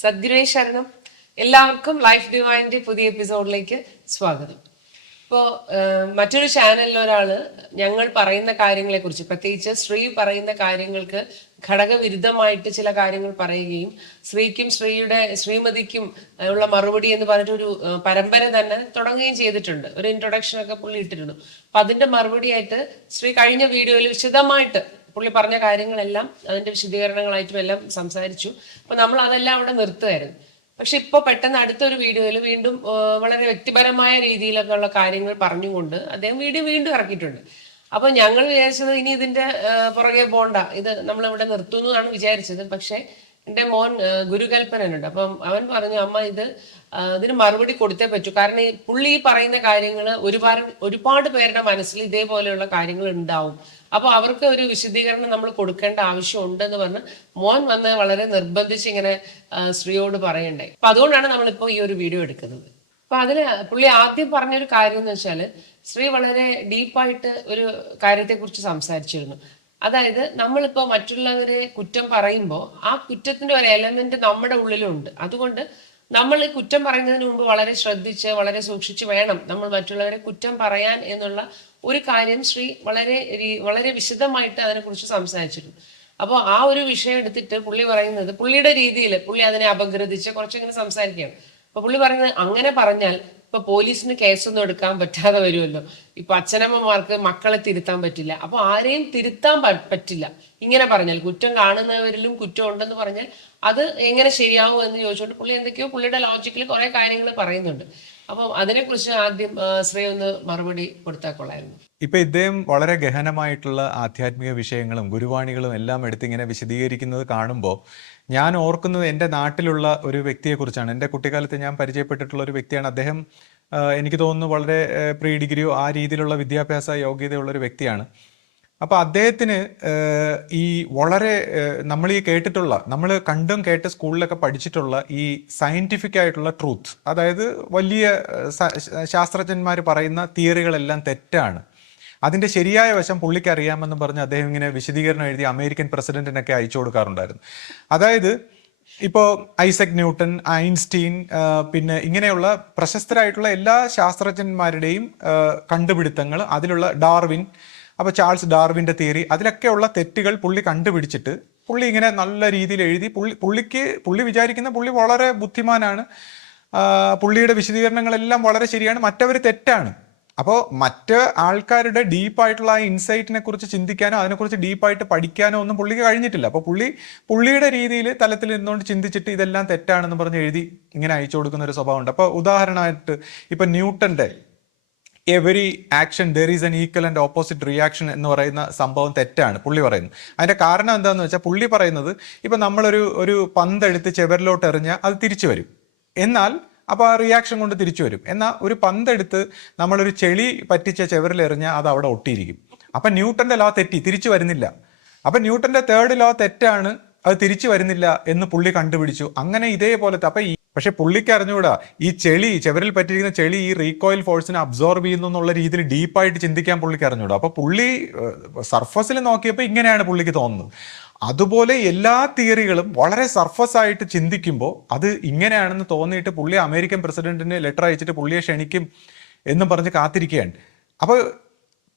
സദ്ഗുരുവേ ശരണം. എല്ലാവർക്കും ലൈഫ് ഡിവൈൻ്റെ പുതിയ എപ്പിസോഡിലേക്ക് സ്വാഗതം. ഇപ്പോൾ മറ്റൊരു ചാനലിൽ ഒരാള് ഞങ്ങൾ പറയുന്ന കാര്യങ്ങളെക്കുറിച്ച്, പ്രത്യേകിച്ച് ശ്രീ പറയുന്ന കാര്യങ്ങൾക്ക് ഘടകവിരുദ്ധമായിട്ട് ചില കാര്യങ്ങൾ പറയുകയും ശ്രീക്കും ശ്രീമതിക്കും ഉള്ള മറുപടി എന്ന് പറഞ്ഞിട്ടൊരു പരമ്പര തന്നെ തുടങ്ങുകയും ചെയ്തിട്ടുണ്ട്. ഒരു ഇൻട്രൊഡക്ഷനൊക്കെ പുള്ളി ഇട്ടിരുന്നു. അപ്പൊ അതിന്റെ മറുപടിയായിട്ട് ശ്രീ കഴിഞ്ഞ വീഡിയോയിൽ വിശദമായിട്ട് പുള്ളി പറഞ്ഞ കാര്യങ്ങളെല്ലാം അതിന്റെ വിശദീകരണങ്ങളായിട്ടും എല്ലാം സംസാരിച്ചു. അപ്പൊ നമ്മൾ അതെല്ലാം അവിടെ നിർത്തുമായിരുന്നു. പക്ഷെ ഇപ്പൊ പെട്ടെന്ന് അടുത്തൊരു വീഡിയോയിൽ വീണ്ടും വളരെ വ്യക്തിപരമായ രീതിയിലൊക്കെ ഉള്ള കാര്യങ്ങൾ പറഞ്ഞുകൊണ്ട് അദ്ദേഹം വീണ്ടും ഇറക്കിയിട്ടുണ്ട്. അപ്പൊ ഞങ്ങൾ വിചാരിച്ചത് ഇനി ഇതിന്റെ പുറകെ പോണ്ട, ഇത് നമ്മളിവിടെ നിർത്തുന്നു എന്നാണ് വിചാരിച്ചത്. പക്ഷെ എൻ്റെ മോൻ ഗുരുകൽപ്പനുണ്ട്. അപ്പം അവൻ പറഞ്ഞു, അമ്മ ഇതിന് മറുപടി കൊടുത്തേ പറ്റൂ. കാരണം ഈ പുള്ളി പറയുന്ന കാര്യങ്ങൾ ഒരുപാട് പേരുടെ മനസ്സിൽ ഇതേപോലെയുള്ള കാര്യങ്ങൾ ഉണ്ടാവും. അപ്പൊ അവർക്ക് ഒരു വിശദീകരണം നമ്മൾ കൊടുക്കേണ്ട ആവശ്യമുണ്ടെന്ന് പറഞ്ഞ് മോൻ വന്ന് വളരെ നിർബന്ധിച്ച് ഇങ്ങനെ ശ്രീയോട് പറയണ്ടായി. അപ്പൊ അതുകൊണ്ടാണ് നമ്മളിപ്പോ ഈ ഒരു വീഡിയോ എടുക്കുന്നത്. അപ്പൊ അതില് പുള്ളി ആദ്യം പറഞ്ഞൊരു കാര്യം എന്ന് വെച്ചാല്, ശ്രീ വളരെ ഡീപ്പായിട്ട് ഒരു കാര്യത്തെക്കുറിച്ച് സംസാരിച്ചിരുന്നു. അതായത് നമ്മളിപ്പോൾ മറ്റുള്ളവരെ കുറ്റം പറയുമ്പോൾ ആ കുറ്റത്തിന്റെ ഒരു എലമെന്റ് നമ്മുടെ ഉള്ളിലുണ്ട്. അതുകൊണ്ട് നമ്മൾ ഈ കുറ്റം പറയുന്നതിന് മുമ്പ് വളരെ ശ്രദ്ധിച്ച് വളരെ സൂക്ഷിച്ച് വേണം നമ്മൾ മറ്റുള്ളവരെ കുറ്റം പറയാൻ എന്നുള്ള ഒരു കാര്യം ശ്രീ വളരെ വിശദമായിട്ട് അതിനെക്കുറിച്ച് സംസാരിച്ചിരുന്നു. അപ്പോൾ ആ ഒരു വിഷയം എടുത്തിട്ട് പുള്ളി പറയുന്നത്, പുള്ളിയുടെ രീതിയിൽ പുള്ളി അതിനെ അപഗ്രഥിച്ച് കുറച്ചിങ്ങനെ സംസാരിക്കുകയാണ്. അപ്പൊ പുള്ളി പറയുന്നത്, അങ്ങനെ പറഞ്ഞാൽ ഇപ്പൊ പോലീസിന് കേസൊന്നും എടുക്കാൻ പറ്റാതെ വരുമല്ലോ. ഇപ്പൊ അച്ഛനമ്മമാർക്ക് മക്കളെ തിരുത്താൻ പറ്റില്ല. അപ്പൊ ആരെയും തിരുത്താൻ പറ്റില്ല. ഇങ്ങനെ പറഞ്ഞാൽ കുറ്റം കാണുന്നവരിലും കുറ്റം ഉണ്ടെന്ന് പറഞ്ഞാൽ അത് എങ്ങനെ ശരിയാവും എന്ന് ചോദിച്ചുകൊണ്ട് പുള്ളി എന്തൊക്കെയോ പുള്ളിയുടെ ലോജിക്കിൽ കുറെ കാര്യങ്ങൾ പറയുന്നുണ്ട്. അപ്പം അതിനെക്കുറിച്ച് ആദ്യം ശ്രീ ഒന്ന് മറുപടി കൊടുത്താൽ കൊള്ളായിരുന്നു. ഇപ്പൊ ഇദ്ദേഹം വളരെ ഗഹനമായിട്ടുള്ള ആധ്യാത്മിക വിഷയങ്ങളും ഗുരുവാണികളും എല്ലാം എടുത്തിങ്ങനെ വിശദീകരിക്കുന്നത് കാണുമ്പോൾ ഞാൻ ഓർക്കുന്നത് എൻ്റെ നാട്ടിലുള്ള ഒരു വ്യക്തിയെക്കുറിച്ചാണ്. എൻ്റെ കുട്ടിക്കാലത്ത് ഞാൻ പരിചയപ്പെട്ടിട്ടുള്ള ഒരു വ്യക്തിയാണ് അദ്ദേഹം. എനിക്ക് തോന്നുന്നു വളരെ പ്രീ ഡിഗ്രിയോ ആ രീതിയിലുള്ള വിദ്യാഭ്യാസ യോഗ്യതയുള്ള ഒരു വ്യക്തിയാണ്. അപ്പോൾ അദ്ദേഹത്തിന് ഈ വളരെ നമ്മൾ കേട്ടിട്ടുള്ള, നമ്മൾ കണ്ടും കേട്ട് സ്കൂളിലൊക്കെ പഠിച്ചിട്ടുള്ള ഈ സയൻറ്റിഫിക് ആയിട്ടുള്ള ട്രൂത്ത്, അതായത് വലിയ ശാസ്ത്രജ്ഞന്മാർ പറയുന്ന തിയറികളെല്ലാം തെറ്റാണ്, അതിൻ്റെ ശരിയായ വശം പുള്ളിക്ക് അറിയാമെന്ന് പറഞ്ഞ് അദ്ദേഹം ഇങ്ങനെ വിശദീകരണം എഴുതി അമേരിക്കൻ പ്രസിഡന്റിനൊക്കെ അയച്ചു കൊടുക്കാറുണ്ടായിരുന്നു. അതായത് ഇപ്പോൾ ഐസക് ന്യൂട്ടൺ, ഐൻസ്റ്റീൻ, പിന്നെ ഇങ്ങനെയുള്ള പ്രശസ്തരായിട്ടുള്ള എല്ലാ ശാസ്ത്രജ്ഞന്മാരുടെയും കണ്ടുപിടുത്തങ്ങൾ, അതിലുള്ള ഡാർവിൻ, അപ്പോൾ ചാൾസ് ഡാർവിൻ്റെ തിയറി, അതിലൊക്കെയുള്ള തെറ്റുകൾ പുള്ളി കണ്ടുപിടിച്ചിട്ട് പുള്ളി ഇങ്ങനെ നല്ല രീതിയിൽ എഴുതി. പുള്ളി വിചാരിക്കുന്ന പുള്ളി വളരെ ബുദ്ധിമാനാണ്, പുള്ളിയുടെ വിശദീകരണങ്ങളെല്ലാം വളരെ ശരിയാണ്, മറ്റവർ തെറ്റാണ്. അപ്പോൾ മറ്റ് ആൾക്കാരുടെ ഡീപ്പായിട്ടുള്ള ആ ഇൻസൈറ്റിനെ കുറിച്ച് ചിന്തിക്കാനോ അതിനെക്കുറിച്ച് ഡീപ്പായിട്ട് പഠിക്കാനോ ഒന്നും പുള്ളിക്ക് കഴിഞ്ഞിട്ടില്ല. അപ്പോൾ പുള്ളിയുടെ രീതിയിൽ തലത്തിൽ നിന്നുകൊണ്ട് ചിന്തിച്ചിട്ട് ഇതെല്ലാം തെറ്റാണെന്ന് പറഞ്ഞ് എഴുതി ഇങ്ങനെ അയച്ചു കൊടുക്കുന്ന ഒരു സ്വഭാവമുണ്ട്. അപ്പോൾ ഉദാഹരണമായിട്ട് ഇപ്പം ന്യൂട്ടൻ്റെ every action there is an equal and opposite reaction എന്ന് പറയുന്ന സംഭവം തെറ്റാണ് പുള്ളി പറയുന്നത്. അതിൻ്റെ കാരണം എന്താണെന്ന് വെച്ചാൽ പുള്ളി പറയുന്നത്, ഇപ്പം നമ്മളൊരു പന്തെടുത്ത് ചെവരിലോട്ട് എറിഞ്ഞാൽ അത് തിരിച്ചു വരും, എന്നാൽ അപ്പോൾ ആ റിയാക്ഷൻ കൊണ്ട് തിരിച്ചു വരും. എന്നാൽ ഒരു പന്തെടുത്ത് നമ്മളൊരു ചെളി പറ്റിച്ച ചെവറിലെറിഞ്ഞാൽ അത് അവിടെ ഒട്ടിയിരിക്കും. അപ്പം ന്യൂട്ടൻ്റെ ലോ തെറ്റി, തിരിച്ചു വരുന്നില്ല. അപ്പം ന്യൂട്ടൻ്റെ തേർഡ് ലോ തെറ്റാണ്, അത് തിരിച്ചു വരുന്നില്ല എന്ന് പുള്ളി കണ്ടുപിടിച്ചു. അങ്ങനെ ഇതേപോലത്തെ പക്ഷെ പുള്ളിക്ക് അറിഞ്ഞുകൂടാ, ഈ ചെവരിൽ പറ്റിയിരിക്കുന്ന ചെളി ഈ റീകോയിൽ ഫോഴ്സിനെ അബ്സോർബ് ചെയ്യുന്നു എന്നുള്ള രീതിയിൽ ഡീപ്പായിട്ട് ചിന്തിക്കാൻ പുള്ളിക്ക് അറിഞ്ഞുകൂടാ. അപ്പോൾ പുള്ളി സർഫസിൽ നോക്കിയപ്പോൾ ഇങ്ങനെയാണ് പുള്ളിക്ക് തോന്നുന്നത്. അതുപോലെ എല്ലാ തിയറികളും വളരെ സർഫസ് ആയിട്ട് ചിന്തിക്കുമ്പോൾ അത് ഇങ്ങനെയാണെന്ന് തോന്നിയിട്ട് പുള്ളി അമേരിക്കൻ പ്രസിഡന്റിന് ലെറ്റർ അയച്ചിട്ട് പുള്ളിയെ ക്ഷണിക്കും എന്നും പറഞ്ഞ് കാത്തിരിക്കുകയാണ്. അപ്പോൾ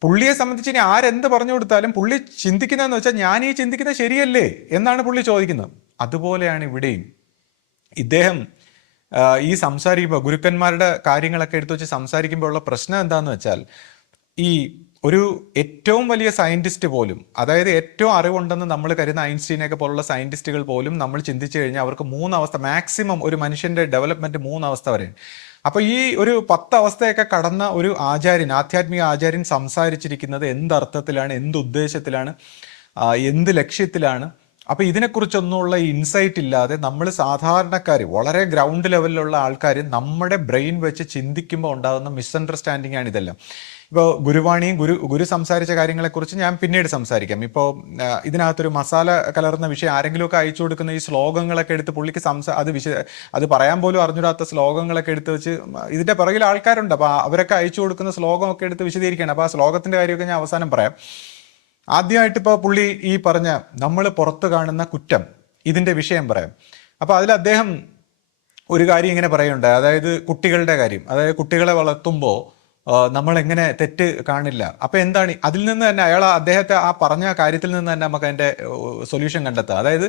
പുള്ളിയെ സംബന്ധിച്ച് ഇനി ആരെന്ത് പറഞ്ഞു കൊടുത്താലും പുള്ളി ചിന്തിക്കുന്നതെന്ന് വെച്ചാൽ, ഞാൻ ഈ ചിന്തിക്കുന്നത് ശരിയല്ലേ എന്നാണ് പുള്ളി ചോദിക്കുന്നത്. അതുപോലെയാണ് ഇവിടെയും ഇദ്ദേഹം ഈ സംസാരിക്കുമ്പോൾ, ഗുരുക്കന്മാരുടെ കാര്യങ്ങളൊക്കെ എടുത്തു വെച്ച് സംസാരിക്കുമ്പോൾ ഉള്ള പ്രശ്നം എന്താണെന്ന് വെച്ചാൽ, ഈ ഒരു ഏറ്റവും വലിയ സയൻറ്റിസ്റ്റ് പോലും, അതായത് ഏറ്റവും അറിവുണ്ടെന്ന് നമ്മൾ കരുതുന്ന ഐൻസ്റ്റീനെയൊക്കെ പോലുള്ള സയൻറ്റിസ്റ്റുകൾ പോലും നമ്മൾ ചിന്തിച്ചു കഴിഞ്ഞാൽ അവർക്ക് 3 അവസ്ഥ മാക്സിമം, ഒരു മനുഷ്യൻ്റെ ഡെവലപ്മെൻറ്റ് 3 അവസ്ഥ വരെയാണ്. അപ്പോൾ ഈ ഒരു 10 അവസ്ഥയൊക്കെ കടന്ന ഒരു ആചാര്യൻ, ആധ്യാത്മിക ആചാര്യൻ സംസാരിച്ചിരിക്കുന്നത് എന്തർത്ഥത്തിലാണ്, എന്ത് ഉദ്ദേശത്തിലാണ്, എന്ത് ലക്ഷ്യത്തിലാണ്. അപ്പോൾ ഇതിനെക്കുറിച്ചൊന്നുമുള്ള ഇൻസൈറ്റ് ഇല്ലാതെ നമ്മൾ സാധാരണക്കാർ, വളരെ ഗ്രൗണ്ട് ലെവലിലുള്ള ആൾക്കാർ നമ്മുടെ ബ്രെയിൻ വെച്ച് ചിന്തിക്കുമ്പോൾ ഉണ്ടാകുന്ന മിസ്അണ്ടർസ്റ്റാൻഡിംഗ് ആണ് ഇതെല്ലാം. ഇപ്പോൾ ഗുരുവാണിയും ഗുരു സംസാരിച്ച കാര്യങ്ങളെക്കുറിച്ച് ഞാൻ പിന്നീട് സംസാരിക്കാം. ഇപ്പോൾ ഇതിനകത്തൊരു മസാല കലർന്ന വിഷയം ആരെങ്കിലുമൊക്കെ അയച്ചു കൊടുക്കുന്ന ഈ ശ്ലോകങ്ങളൊക്കെ എടുത്ത് പുള്ളിക്ക് അത് പറയാൻ പോലും അറിഞ്ഞൂടാത്ത ശ്ലോകങ്ങളൊക്കെ എടുത്ത് വെച്ച് ഇതിൻ്റെ പിറകിൽ ആൾക്കാരുണ്ട്. അപ്പോൾ അവരൊക്കെ അയച്ചു കൊടുക്കുന്ന ശ്ലോകമൊക്കെ എടുത്ത് വിശദീകരിക്കുകയാണ്. അപ്പോൾ ആ ശ്ലോകത്തിൻ്റെ കാര്യമൊക്കെ ഞാൻ അവസാനം പറയാം. ആദ്യമായിട്ട് ഇപ്പോൾ പുള്ളി ഈ പറഞ്ഞ നമ്മൾ പുറത്ത് കാണുന്ന കുറ്റം, ഇതിൻ്റെ വിഷയം പറയാം. അപ്പോൾ അതിൽ അദ്ദേഹം ഒരു കാര്യം ഇങ്ങനെ പറയുന്നുണ്ട്, അതായത് കുട്ടികളുടെ കാര്യം, അതായത് കുട്ടികളെ വളർത്തുമ്പോൾ നമ്മൾ എങ്ങനെ തെറ്റ് കാണില്ല. അപ്പൊ എന്താണ് അതിൽ നിന്ന് തന്നെ അദ്ദേഹത്തെ ആ പറഞ്ഞ കാര്യത്തിൽ നിന്ന് തന്നെ നമുക്ക് അതിന്റെ സൊല്യൂഷൻ കണ്ടെത്താം. അതായത്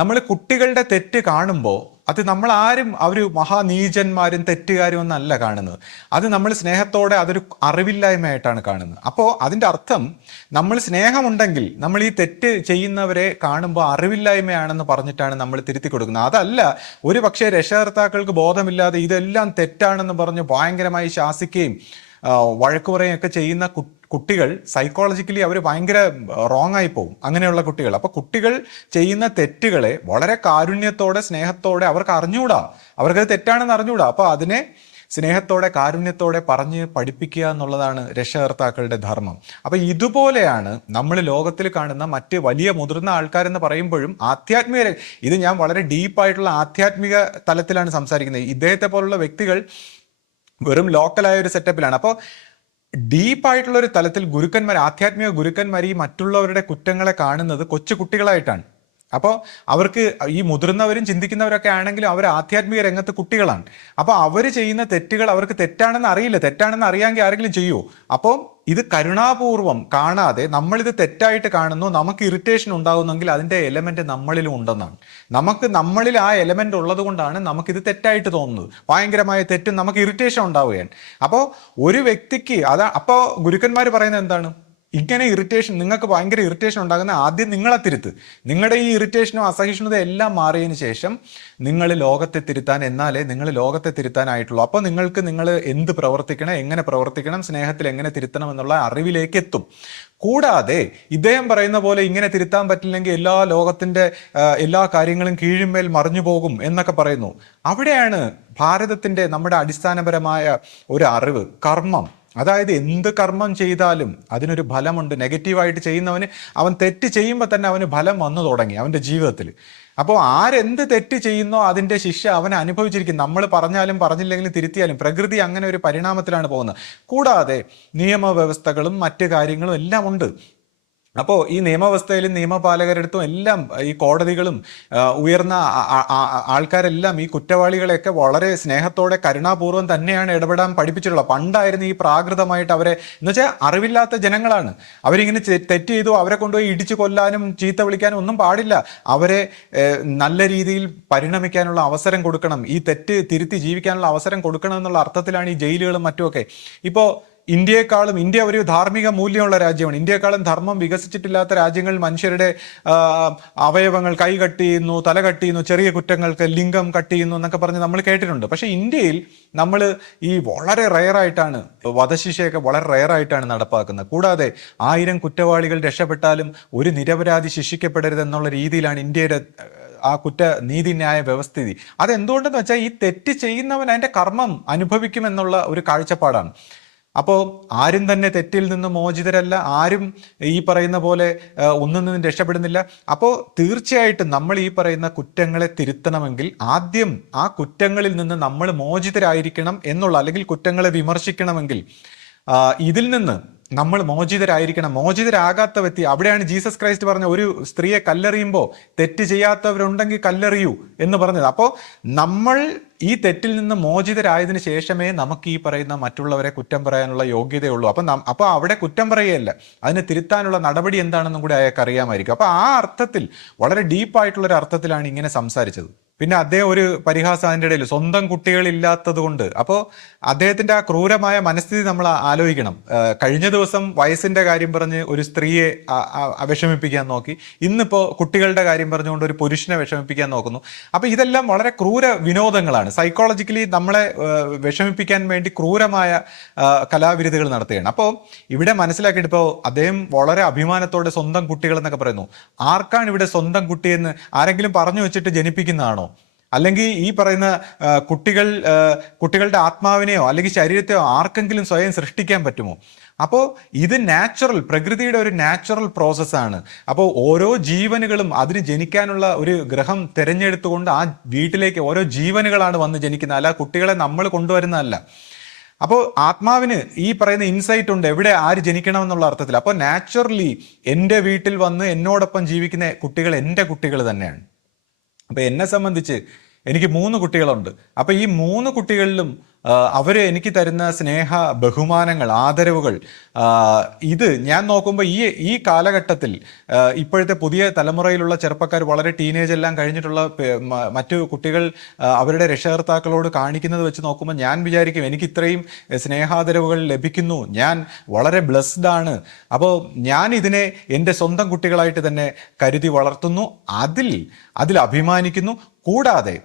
നമ്മൾ കുട്ടികളുടെ തെറ്റ് കാണുമ്പോൾ അത് നമ്മൾ ആരും അവർ മഹാനീചന്മാരും തെറ്റുകാരും ഒന്നല്ല കാണുന്നത്. അത് നമ്മൾ സ്നേഹത്തോടെ അതൊരു അറിവില്ലായ്മയായിട്ടാണ് കാണുന്നത്. അപ്പോൾ അതിൻ്റെ അർത്ഥം നമ്മൾ സ്നേഹമുണ്ടെങ്കിൽ നമ്മൾ ഈ തെറ്റ് ചെയ്യുന്നവരെ കാണുമ്പോൾ അറിവില്ലായ്മയാണെന്ന് പറഞ്ഞിട്ടാണ് നമ്മൾ തിരുത്തി കൊടുക്കുന്നത്. അതല്ല ഒരു പക്ഷേ രക്ഷകർത്താക്കൾക്ക് ബോധമില്ലാതെ ഇതെല്ലാം തെറ്റാണെന്ന് പറഞ്ഞ് ഭയങ്കരമായി ശാസിക്കുകയും വഴക്ക് പറയുകയൊക്കെ ചെയ്യുന്ന കുട്ടികൾ സൈക്കോളജിക്കലി അവർ ഭയങ്കര റോങ് ആയി പോകും, അങ്ങനെയുള്ള കുട്ടികൾ. അപ്പൊ കുട്ടികൾ ചെയ്യുന്ന തെറ്റുകളെ വളരെ കാരുണ്യത്തോടെ സ്നേഹത്തോടെ അവർക്ക് അറിഞ്ഞുകൂടാ, അവർക്കത് തെറ്റാണെന്ന് അറിഞ്ഞുകൂടാ. അപ്പൊ അതിനെ സ്നേഹത്തോടെ കാരുണ്യത്തോടെ പറഞ്ഞ് പഠിപ്പിക്കുക എന്നുള്ളതാണ് രക്ഷകർത്താക്കളുടെ ധർമ്മം. അപ്പൊ ഇതുപോലെയാണ് നമ്മൾ ലോകത്തിൽ കാണുന്ന മറ്റ് വലിയ മുതിർന്ന ആൾക്കാരെന്ന് പറയുമ്പോഴും ആധ്യാത്മിക, ഇത് ഞാൻ വളരെ ഡീപ്പായിട്ടുള്ള ആധ്യാത്മിക തലത്തിലാണ് സംസാരിക്കുന്നത്. ഇദ്ദേഹത്തെ പോലുള്ള വ്യക്തികൾ വെറും ലോക്കലായ ഒരു സെറ്റപ്പിലാണ്. അപ്പോൾ ഡീപ്പായിട്ടുള്ള ഒരു തലത്തിൽ ഗുരുക്കന്മാർ, ആധ്യാത്മിക ഗുരുക്കന്മാർ ഈ മറ്റുള്ളവരുടെ കുറ്റങ്ങളെ കാണുന്നത് കൊച്ചു കുട്ടികളായിട്ടാണ്. അപ്പോൾ അവർക്ക് ഈ മുതിർന്നവരും ചിന്തിക്കുന്നവരൊക്കെ ആണെങ്കിലും അവർ ആധ്യാത്മിക രംഗത്ത് കുട്ടികളാണ്. അപ്പോൾ അവർ ചെയ്യുന്ന തെറ്റുകൾ അവർക്ക് തെറ്റാണെന്ന് അറിയില്ല. തെറ്റാണെന്ന് അറിയാമെങ്കിൽ ആരെങ്കിലും ചെയ്യുമോ? അപ്പോൾ ഇത് കരുണാപൂർവം കാണാതെ നമ്മളിത് തെറ്റായിട്ട് കാണുന്നു, നമുക്ക് ഇറിറ്റേഷൻ ഉണ്ടാകുന്നെങ്കിൽ അതിൻ്റെ എലമെന്റ് നമ്മളിലും ഉണ്ടെന്നാണ്. നമ്മളിൽ ആ എലമെന്റ് ഉള്ളത് കൊണ്ടാണ് നമുക്കിത് തെറ്റായിട്ട് തോന്നുന്നത്. ഭയങ്കരമായ തെറ്റും നമുക്ക് ഇറിറ്റേഷൻ ഉണ്ടാവുകയാണ്. അപ്പോൾ ഒരു വ്യക്തിക്ക് അപ്പോൾ ഗുരുക്കന്മാർ പറയുന്നത് എന്താണ്? ഇങ്ങനെ ഇറിറ്റേഷൻ, നിങ്ങൾക്ക് ഭയങ്കര ഇറിറ്റേഷൻ ഉണ്ടാകുന്ന ആദ്യം നിങ്ങളെ തിരുത്ത്. നിങ്ങളുടെ ഈ ഇറിറ്റേഷനും അസഹിഷ്ണുതയും എല്ലാം മാറിയതിന് ശേഷം നിങ്ങൾ ലോകത്തെ തിരുത്താൻ, എന്നാലേ നിങ്ങൾ ലോകത്തെ തിരുത്താനായിട്ടുള്ളൂ. അപ്പോൾ നിങ്ങൾ എന്ത് പ്രവർത്തിക്കണം, എങ്ങനെ പ്രവർത്തിക്കണം, സ്നേഹത്തിൽ എങ്ങനെ തിരുത്തണം എന്നുള്ള അറിവിലേക്ക് എത്തും. കൂടാതെ ഇദ്ദേഹം പറയുന്ന പോലെ ഇങ്ങനെ തിരുത്താൻ പറ്റില്ലെങ്കിൽ ലോകത്തിന്റെ എല്ലാ കാര്യങ്ങളും കീഴ്മേൽ മറിഞ്ഞു പോകും എന്നൊക്കെ പറയുന്നു. അവിടെയാണ് ഭാരതത്തിന്റെ നമ്മുടെ അടിസ്ഥാനപരമായ ഒരു അറിവ്, കർമ്മം. അതായത് എന്ത് കർമ്മം ചെയ്താലും അതിനൊരു ഫലമുണ്ട്. നെഗറ്റീവായിട്ട് ചെയ്യുന്നവന്, അവൻ തെറ്റ് ചെയ്യുമ്പോൾ തന്നെ അവന് ഫലം വന്നു തുടങ്ങി അവൻ്റെ ജീവിതത്തിൽ. അപ്പോൾ ആരെന്ത് തെറ്റ് ചെയ്യുന്നോ അതിൻ്റെ ശിക്ഷ അവൻ അനുഭവിച്ചിരിക്കും. നമ്മൾ പറഞ്ഞാലും പറഞ്ഞില്ലെങ്കിലും തിരുത്തിയാലും പ്രകൃതി അങ്ങനെ ഒരു പരിണാമത്തിലാണ് പോകുന്നത്. കൂടാതെ നിയമവ്യവസ്ഥകളും മറ്റു കാര്യങ്ങളും എല്ലാം ഉണ്ട്. അപ്പോൾ ഈ നിയമവ്യവസ്ഥയിലും നിയമപാലകരടുത്തും എല്ലാം ഈ കോടതികളും ഉയർന്ന ആൾക്കാരെല്ലാം ഈ കുറ്റവാളികളെയൊക്കെ വളരെ സ്നേഹത്തോടെ കരുണാപൂർവ്വം തന്നെയാണ് ഇടപെടാൻ പഠിപ്പിച്ചിട്ടുള്ളത്. പണ്ടായിരുന്നു ഈ പ്രാകൃതമായിട്ട് അവരെ, എന്നുവെച്ചാൽ അറിവില്ലാത്ത ജനങ്ങളാണ്, അവരിങ്ങനെ തെറ്റ് ചെയ്തു, അവരെ കൊണ്ടുപോയി ഇടിച്ചു കൊല്ലാനും ചീത്ത വിളിക്കാനും ഒന്നും പാടില്ല. അവരെ നല്ല രീതിയിൽ പരിണമിക്കാനുള്ള അവസരം കൊടുക്കണം, ഈ തെറ്റ് തിരുത്തി ജീവിക്കാനുള്ള അവസരം കൊടുക്കണം എന്നുള്ള അർത്ഥത്തിലാണ് ഈ ജയിലുകളും മറ്റുമൊക്കെ. ഇപ്പോൾ ഇന്ത്യ ഒരു ധാർമ്മിക മൂല്യമുള്ള രാജ്യമാണ്. ഇന്ത്യയെക്കാളും ധർമ്മം വികസിച്ചിട്ടില്ലാത്ത രാജ്യങ്ങൾ മനുഷ്യരുടെ അവയവങ്ങൾ കൈ കട്ട് ചെയ്യുന്നു, തല കട്ട് ചെയ്യുന്നു, ചെറിയ കുറ്റങ്ങൾക്ക് ലിംഗം കട്ട് ചെയ്യുന്നു എന്നൊക്കെ പറഞ്ഞ് നമ്മൾ കേട്ടിട്ടുണ്ട്. പക്ഷെ ഇന്ത്യയിൽ നമ്മൾ ഈ വളരെ റെയറായിട്ടാണ് വധശിക്ഷയൊക്കെ വളരെ റെയറായിട്ടാണ് നടപ്പാക്കുന്നത്. കൂടാതെ 1000 കുറ്റവാളികൾ രക്ഷപ്പെട്ടാലും ഒരു നിരപരാധി ശിക്ഷിക്കപ്പെടരുതെന്നുള്ള രീതിയിലാണ് ഇന്ത്യയുടെ ആ നീതിന്യായ വ്യവസ്ഥിതി. അതെന്തുകൊണ്ടെന്ന് വെച്ചാൽ ഈ തെറ്റ് ചെയ്യുന്നവൻ അതിൻ്റെ കർമ്മം അനുഭവിക്കുമെന്നുള്ള ഒരു കാഴ്ചപ്പാടാണ്. അപ്പോൾ ആരും തന്നെ തെറ്റിൽ നിന്ന് മോചിതരല്ല, ആരും ഈ പറയുന്ന പോലെ ഒന്നും നിന്നും രക്ഷപ്പെടുന്നില്ല. അപ്പോൾ തീർച്ചയായിട്ടും നമ്മൾ ഈ പറയുന്ന കുറ്റങ്ങളെ തിരുത്തണമെങ്കിൽ ആദ്യം ആ കുറ്റങ്ങളിൽ നിന്ന് നമ്മൾ മോചിതരായിരിക്കണം എന്നുള്ള, അല്ലെങ്കിൽ കുറ്റങ്ങളെ വിമർശിക്കണമെങ്കിൽ ഇതിൽ നിന്ന് നമ്മൾ മോചിതരായിരിക്കണം. മോചിതരാകാത്ത വ്യക്തി, അവിടെയാണ് ജീസസ് ക്രൈസ്റ്റ് പറഞ്ഞ ഒരു സ്ത്രീയെ കല്ലെറിയുമ്പോൾ തെറ്റ് ചെയ്യാത്തവരുണ്ടെങ്കിൽ കല്ലെറിയൂ എന്ന് പറഞ്ഞത്. അപ്പോൾ നമ്മൾ ഈ തെറ്റിൽ നിന്ന് മോചിതരായതിനു ശേഷമേ നമുക്ക് ഈ പറയുന്ന മറ്റുള്ളവരെ കുറ്റം പറയാനുള്ള യോഗ്യതയുള്ളൂ. അപ്പോൾ അവിടെ കുറ്റം പറയുകയല്ല, അതിനെ തിരുത്താനുള്ള നടപടി എന്താണെന്നും കൂടി അയാൾക്ക് അറിയാമായിരിക്കും. അപ്പോൾ ആ അർത്ഥത്തിൽ വളരെ ഡീപ്പായിട്ടുള്ളൊരു അർത്ഥത്തിലാണ് ഇങ്ങനെ സംസാരിച്ചത്. പിന്നെ അദ്ദേഹം ഒരു പരിഹാസം അതിൻ്റെ ഇടയിൽ, സ്വന്തം കുട്ടികളില്ലാത്തത് കൊണ്ട്. അപ്പോൾ അദ്ദേഹത്തിന്റെ ആ ക്രൂരമായ മനസ്ഥിതി നമ്മൾ ആലോചിക്കണം. കഴിഞ്ഞ ദിവസം വയസ്സിന്റെ കാര്യം പറഞ്ഞ് ഒരു സ്ത്രീയെ വിഷമിപ്പിക്കാൻ നോക്കി, ഇന്നിപ്പോൾ കുട്ടികളുടെ കാര്യം പറഞ്ഞുകൊണ്ട് ഒരു പുരുഷനെ വിഷമിപ്പിക്കാൻ നോക്കുന്നു. അപ്പോൾ ഇതെല്ലാം വളരെ ക്രൂര വിനോദങ്ങളാണ്. സൈക്കോളജിക്കലി നമ്മളെ വിഷമിപ്പിക്കാൻ വേണ്ടി ക്രൂരമായ കലാവിരുതുകൾ നടത്തുകയാണ്. അപ്പോൾ ഇവിടെ മനസ്സിലാക്കിയിട്ട്, ഇപ്പോൾ അദ്ദേഹം വളരെ അഭിമാനത്തോടെ സ്വന്തം കുട്ടികൾ എന്നൊക്കെ പറയുന്നു. ആർക്കാണ് ഇവിടെ സ്വന്തം കുട്ടിയെന്ന് ആരെങ്കിലും പറഞ്ഞു വെച്ചിട്ട് ജനിപ്പിക്കുന്നതാണോ? അല്ലെങ്കിൽ ഈ പറയുന്ന കുട്ടികളുടെ ആത്മാവിനെയോ അല്ലെങ്കിൽ ശരീരത്തെയോ ആർക്കെങ്കിലും സ്വയം സൃഷ്ടിക്കാൻ പറ്റുമോ? അപ്പോൾ ഇത് പ്രകൃതിയുടെ ഒരു നാച്ചുറൽ പ്രോസസ്സാണ്. അപ്പോൾ ഓരോ ജീവനുകളും അതിന് ജനിക്കാനുള്ള ഒരു ഗ്രഹം തിരഞ്ഞെടുത്തുകൊണ്ട് ആ വീട്ടിലേക്ക് ഓരോ ജീവനുകളാണ് വന്ന് ജനിക്കുന്നത്, അല്ല കുട്ടികളെ നമ്മൾ കൊണ്ടുവരുന്നതല്ല. അപ്പോൾ ആത്മാവിന് ഈ പറയുന്ന ഇൻസൈറ്റ് ഉണ്ട് എവിടെ ആര് ജനിക്കണം എന്നുള്ള അർത്ഥത്തിൽ. അപ്പോൾ നാച്ചുറലി എൻ്റെ വീട്ടിൽ വന്ന് എന്നോടൊപ്പം ജീവിക്കുന്ന കുട്ടികൾ എൻ്റെ കുട്ടികൾ തന്നെയാണ്. അപ്പോൾ എന്നെ സംബന്ധിച്ച് എനിക്ക് 3 കുട്ടികളുണ്ട്. അപ്പൊ ഈ 3 കുട്ടികളിലും അവര് എനിക്ക് തരുന്ന സ്നേഹ ബഹുമാനങ്ങൾ, ആദരവുകൾ, ഇത് ഞാൻ നോക്കുമ്പോൾ ഈ കാലഘട്ടത്തിൽ ഇപ്പോഴത്തെ പുതിയ തലമുറയിലുള്ള ചെറുപ്പക്കാർ, വളരെ ടീനേജ് എല്ലാം കഴിഞ്ഞിട്ടുള്ള മറ്റു കുട്ടികൾ അവരുടെ രക്ഷകർത്താക്കളോട് കാണിക്കുന്നത് വെച്ച് നോക്കുമ്പോൾ ഞാൻ വിചാരിക്കും എനിക്ക് ഇത്രയും സ്നേഹാദരവുകൾ ലഭിക്കുന്നു, ഞാൻ വളരെ ബ്ലെസ്ഡ് ആണ്. അപ്പോൾ ഞാൻ ഇതിനെ എൻ്റെ സ്വന്തം കുട്ടികളായിട്ട് തന്നെ കരുതി വളർത്തുന്നു, അതിൽ അഭിമാനിക്കുന്നു. കൂടാതെ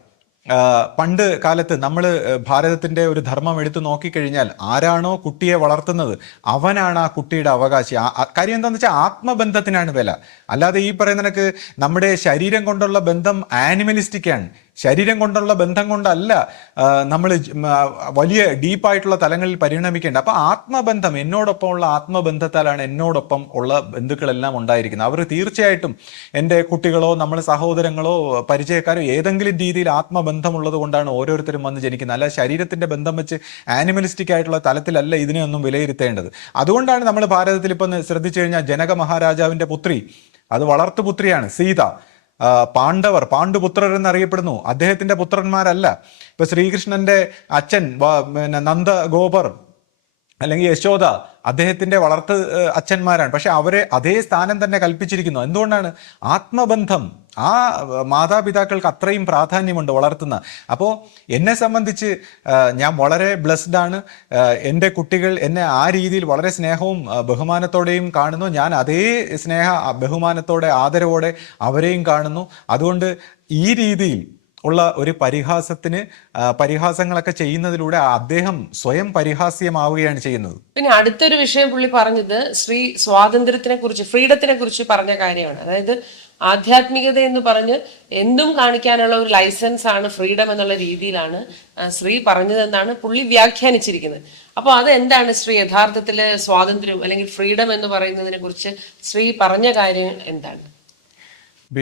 പണ്ട് കാലത്ത് നമ്മൾ ഭാരതത്തിൻ്റെ ഒരു ധർമ്മം എടുത്തു നോക്കിക്കഴിഞ്ഞാൽ ആരാണോ കുട്ടിയെ വളർത്തുന്നത് അവനാണ് ആ കുട്ടിയുടെ അവകാശി. കാര്യം എന്താണെന്ന് വെച്ചാൽ ആത്മബന്ധത്തിനാണ് വില. അല്ലാതെ ഈ പറയുന്നതിനൊക്കെ നമ്മുടെ ശരീരം കൊണ്ടുള്ള ബന്ധം ആനിമലിസ്റ്റിക്കാണ്. ശരീരം കൊണ്ടുള്ള ബന്ധം കൊണ്ടല്ല നമ്മൾ വലിയ ഡീപ്പായിട്ടുള്ള തലങ്ങളിൽ പരിണമിക്കേണ്ടത്. അപ്പോൾ ആത്മബന്ധം, എന്നോടൊപ്പമുള്ള ആത്മബന്ധത്താലാണ് എന്നോടൊപ്പം ഉള്ള ബന്ധുക്കളെല്ലാം ഉണ്ടായിരിക്കുന്നത്. അവർ തീർച്ചയായിട്ടും എൻ്റെ കുട്ടികളോ നമ്മൾ സഹോദരങ്ങളോ പരിചയക്കാരോ ഏതെങ്കിലും രീതിയിൽ ആത്മബന്ധമുള്ളത് കൊണ്ടാണ് ഓരോരുത്തരും വന്ന് ജനിക്കുന്നത്. അല്ല ശരീരത്തിൻ്റെ ബന്ധം വെച്ച് ആനിമലിസ്റ്റിക് ആയിട്ടുള്ള തലത്തിലല്ല ഇതിനെയൊന്നും വിലയിരുത്തേണ്ടത്. അതുകൊണ്ടാണ് നമ്മൾ ഭാരതത്തിൽ ഇപ്പം ശ്രദ്ധിച്ചു കഴിഞ്ഞാൽ ജനക മഹാരാജാവിൻ്റെ പുത്രി, അത് വളർത്തുപുത്രിയാണ് സീത. പാണ്ഡുപുത്രർ എന്നറിയപ്പെടുന്നു. അദ്ദേഹത്തിന്റെ പുത്രന്മാരല്ല. ഇപ്പൊ ശ്രീകൃഷ്ണന്റെ അച്ഛൻ നന്ദഗോപർ അല്ലെങ്കിൽ യശോദ അദ്ദേഹത്തിന്റെ വളർത്ത് അച്ഛന്മാരാണ്. പക്ഷെ അവരെ അതേ സ്ഥാനം തന്നെ കൽപ്പിച്ചിരിക്കുന്നു. എന്തുകൊണ്ടാണ്? ആത്മബന്ധം, ആ മാതാപിതാക്കൾക്ക് അത്രയും പ്രാധാന്യമുണ്ട് വളർത്തുന്ന. അപ്പോൾ എന്നെ സംബന്ധിച്ച് ഞാൻ വളരെ ബ്ലെസ്ഡ് ആണ്. എൻ്റെ കുട്ടികൾ എന്നെ ആ രീതിയിൽ വളരെ സ്നേഹവും ബഹുമാനത്തോടെയും കാണുന്നു. ഞാൻ അതേ സ്നേഹ ബഹുമാനത്തോടെ ആദരവോടെ അവരെയും കാണുന്നു. അതുകൊണ്ട് ഈ രീതിയിൽ ഉള്ള ഒരു പരിഹാസങ്ങളൊക്കെ ചെയ്യുന്നതിലൂടെ അദ്ദേഹം സ്വയം പരിഹാസ്യമാവുകയാണ് ചെയ്യുന്നത്. പിന്നെ അടുത്തൊരു വിഷയം പുള്ളി പറഞ്ഞത് സ്വാതന്ത്ര്യത്തിനെ കുറിച്ച്, ഫ്രീഡത്തിനെ കുറിച്ച് പറഞ്ഞ കാര്യമാണ്. അതായത് ആധ്യാത്മികത എന്ന് പറഞ്ഞ് എന്തും കാണിക്കാനുള്ള ഒരു ലൈസൻസ് ആണ് ഫ്രീഡം എന്നുള്ള രീതിയിലാണ് ശ്രീ പറഞ്ഞതെന്നാണ് പുള്ളി വ്യാഖ്യാനിച്ചിരിക്കുന്നത്. അപ്പോൾ അത് എന്താണ് ശ്രീ യഥാർത്ഥത്തിൽ സ്വാതന്ത്ര്യം അല്ലെങ്കിൽ ഫ്രീഡം എന്ന് പറയുന്നതിനെ കുറിച്ച് ശ്രീ പറഞ്ഞ കാര്യം എന്താണ്?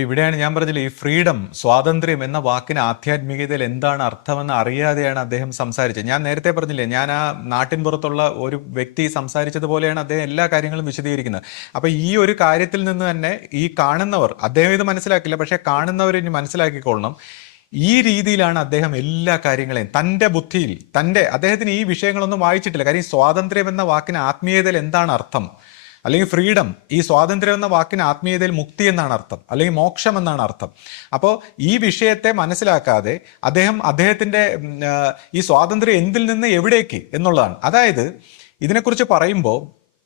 ഇവിടെയാണ് ഞാൻ പറഞ്ഞില്ല, ഈ ഫ്രീഡം, സ്വാതന്ത്ര്യം എന്ന വാക്കിന് ആധ്യാത്മികതയിൽ എന്താണ് അർത്ഥമെന്ന് അറിയാതെയാണ് അദ്ദേഹം സംസാരിച്ചത്. ഞാൻ നേരത്തെ പറഞ്ഞില്ലേ, ഞാൻ ആ നാട്ടിൻ പുറത്തുള്ള ഒരു വ്യക്തി സംസാരിച്ചതുപോലെയാണ് അദ്ദേഹം എല്ലാ കാര്യങ്ങളും വിശദീകരിക്കുന്നത്. അപ്പൊ ഈ ഒരു കാര്യത്തിൽ നിന്ന് തന്നെ ഈ കാണുന്നവർ, അദ്ദേഹം ഇത് മനസ്സിലാക്കില്ല, പക്ഷെ കാണുന്നവർ ഇനി മനസ്സിലാക്കിക്കൊള്ളണം. ഈ രീതിയിലാണ് അദ്ദേഹം എല്ലാ കാര്യങ്ങളെയും തൻ്റെ ബുദ്ധിയിൽ, അദ്ദേഹത്തിന് ഈ വിഷയങ്ങളൊന്നും വായിച്ചിട്ടില്ല. കാര്യം സ്വാതന്ത്ര്യം എന്ന വാക്കിന് ആത്മീയതയിൽ എന്താണ് അർത്ഥം, അല്ലെങ്കിൽ ഫ്രീഡം, ഈ സ്വാതന്ത്ര്യം എന്ന വാക്കിന് ആത്മീയതയിൽ മുക്തി എന്നാണ് അർത്ഥം, അല്ലെങ്കിൽ മോക്ഷം എന്നാണ് അർത്ഥം. അപ്പോൾ ഈ വിഷയത്തെ മനസ്സിലാക്കാതെ അദ്ദേഹത്തിൻ്റെ ഈ സ്വാതന്ത്ര്യം എന്തിൽ നിന്ന് എവിടേക്ക് എന്നുള്ളതാണ്. അതായത് ഇതിനെക്കുറിച്ച് പറയുമ്പോൾ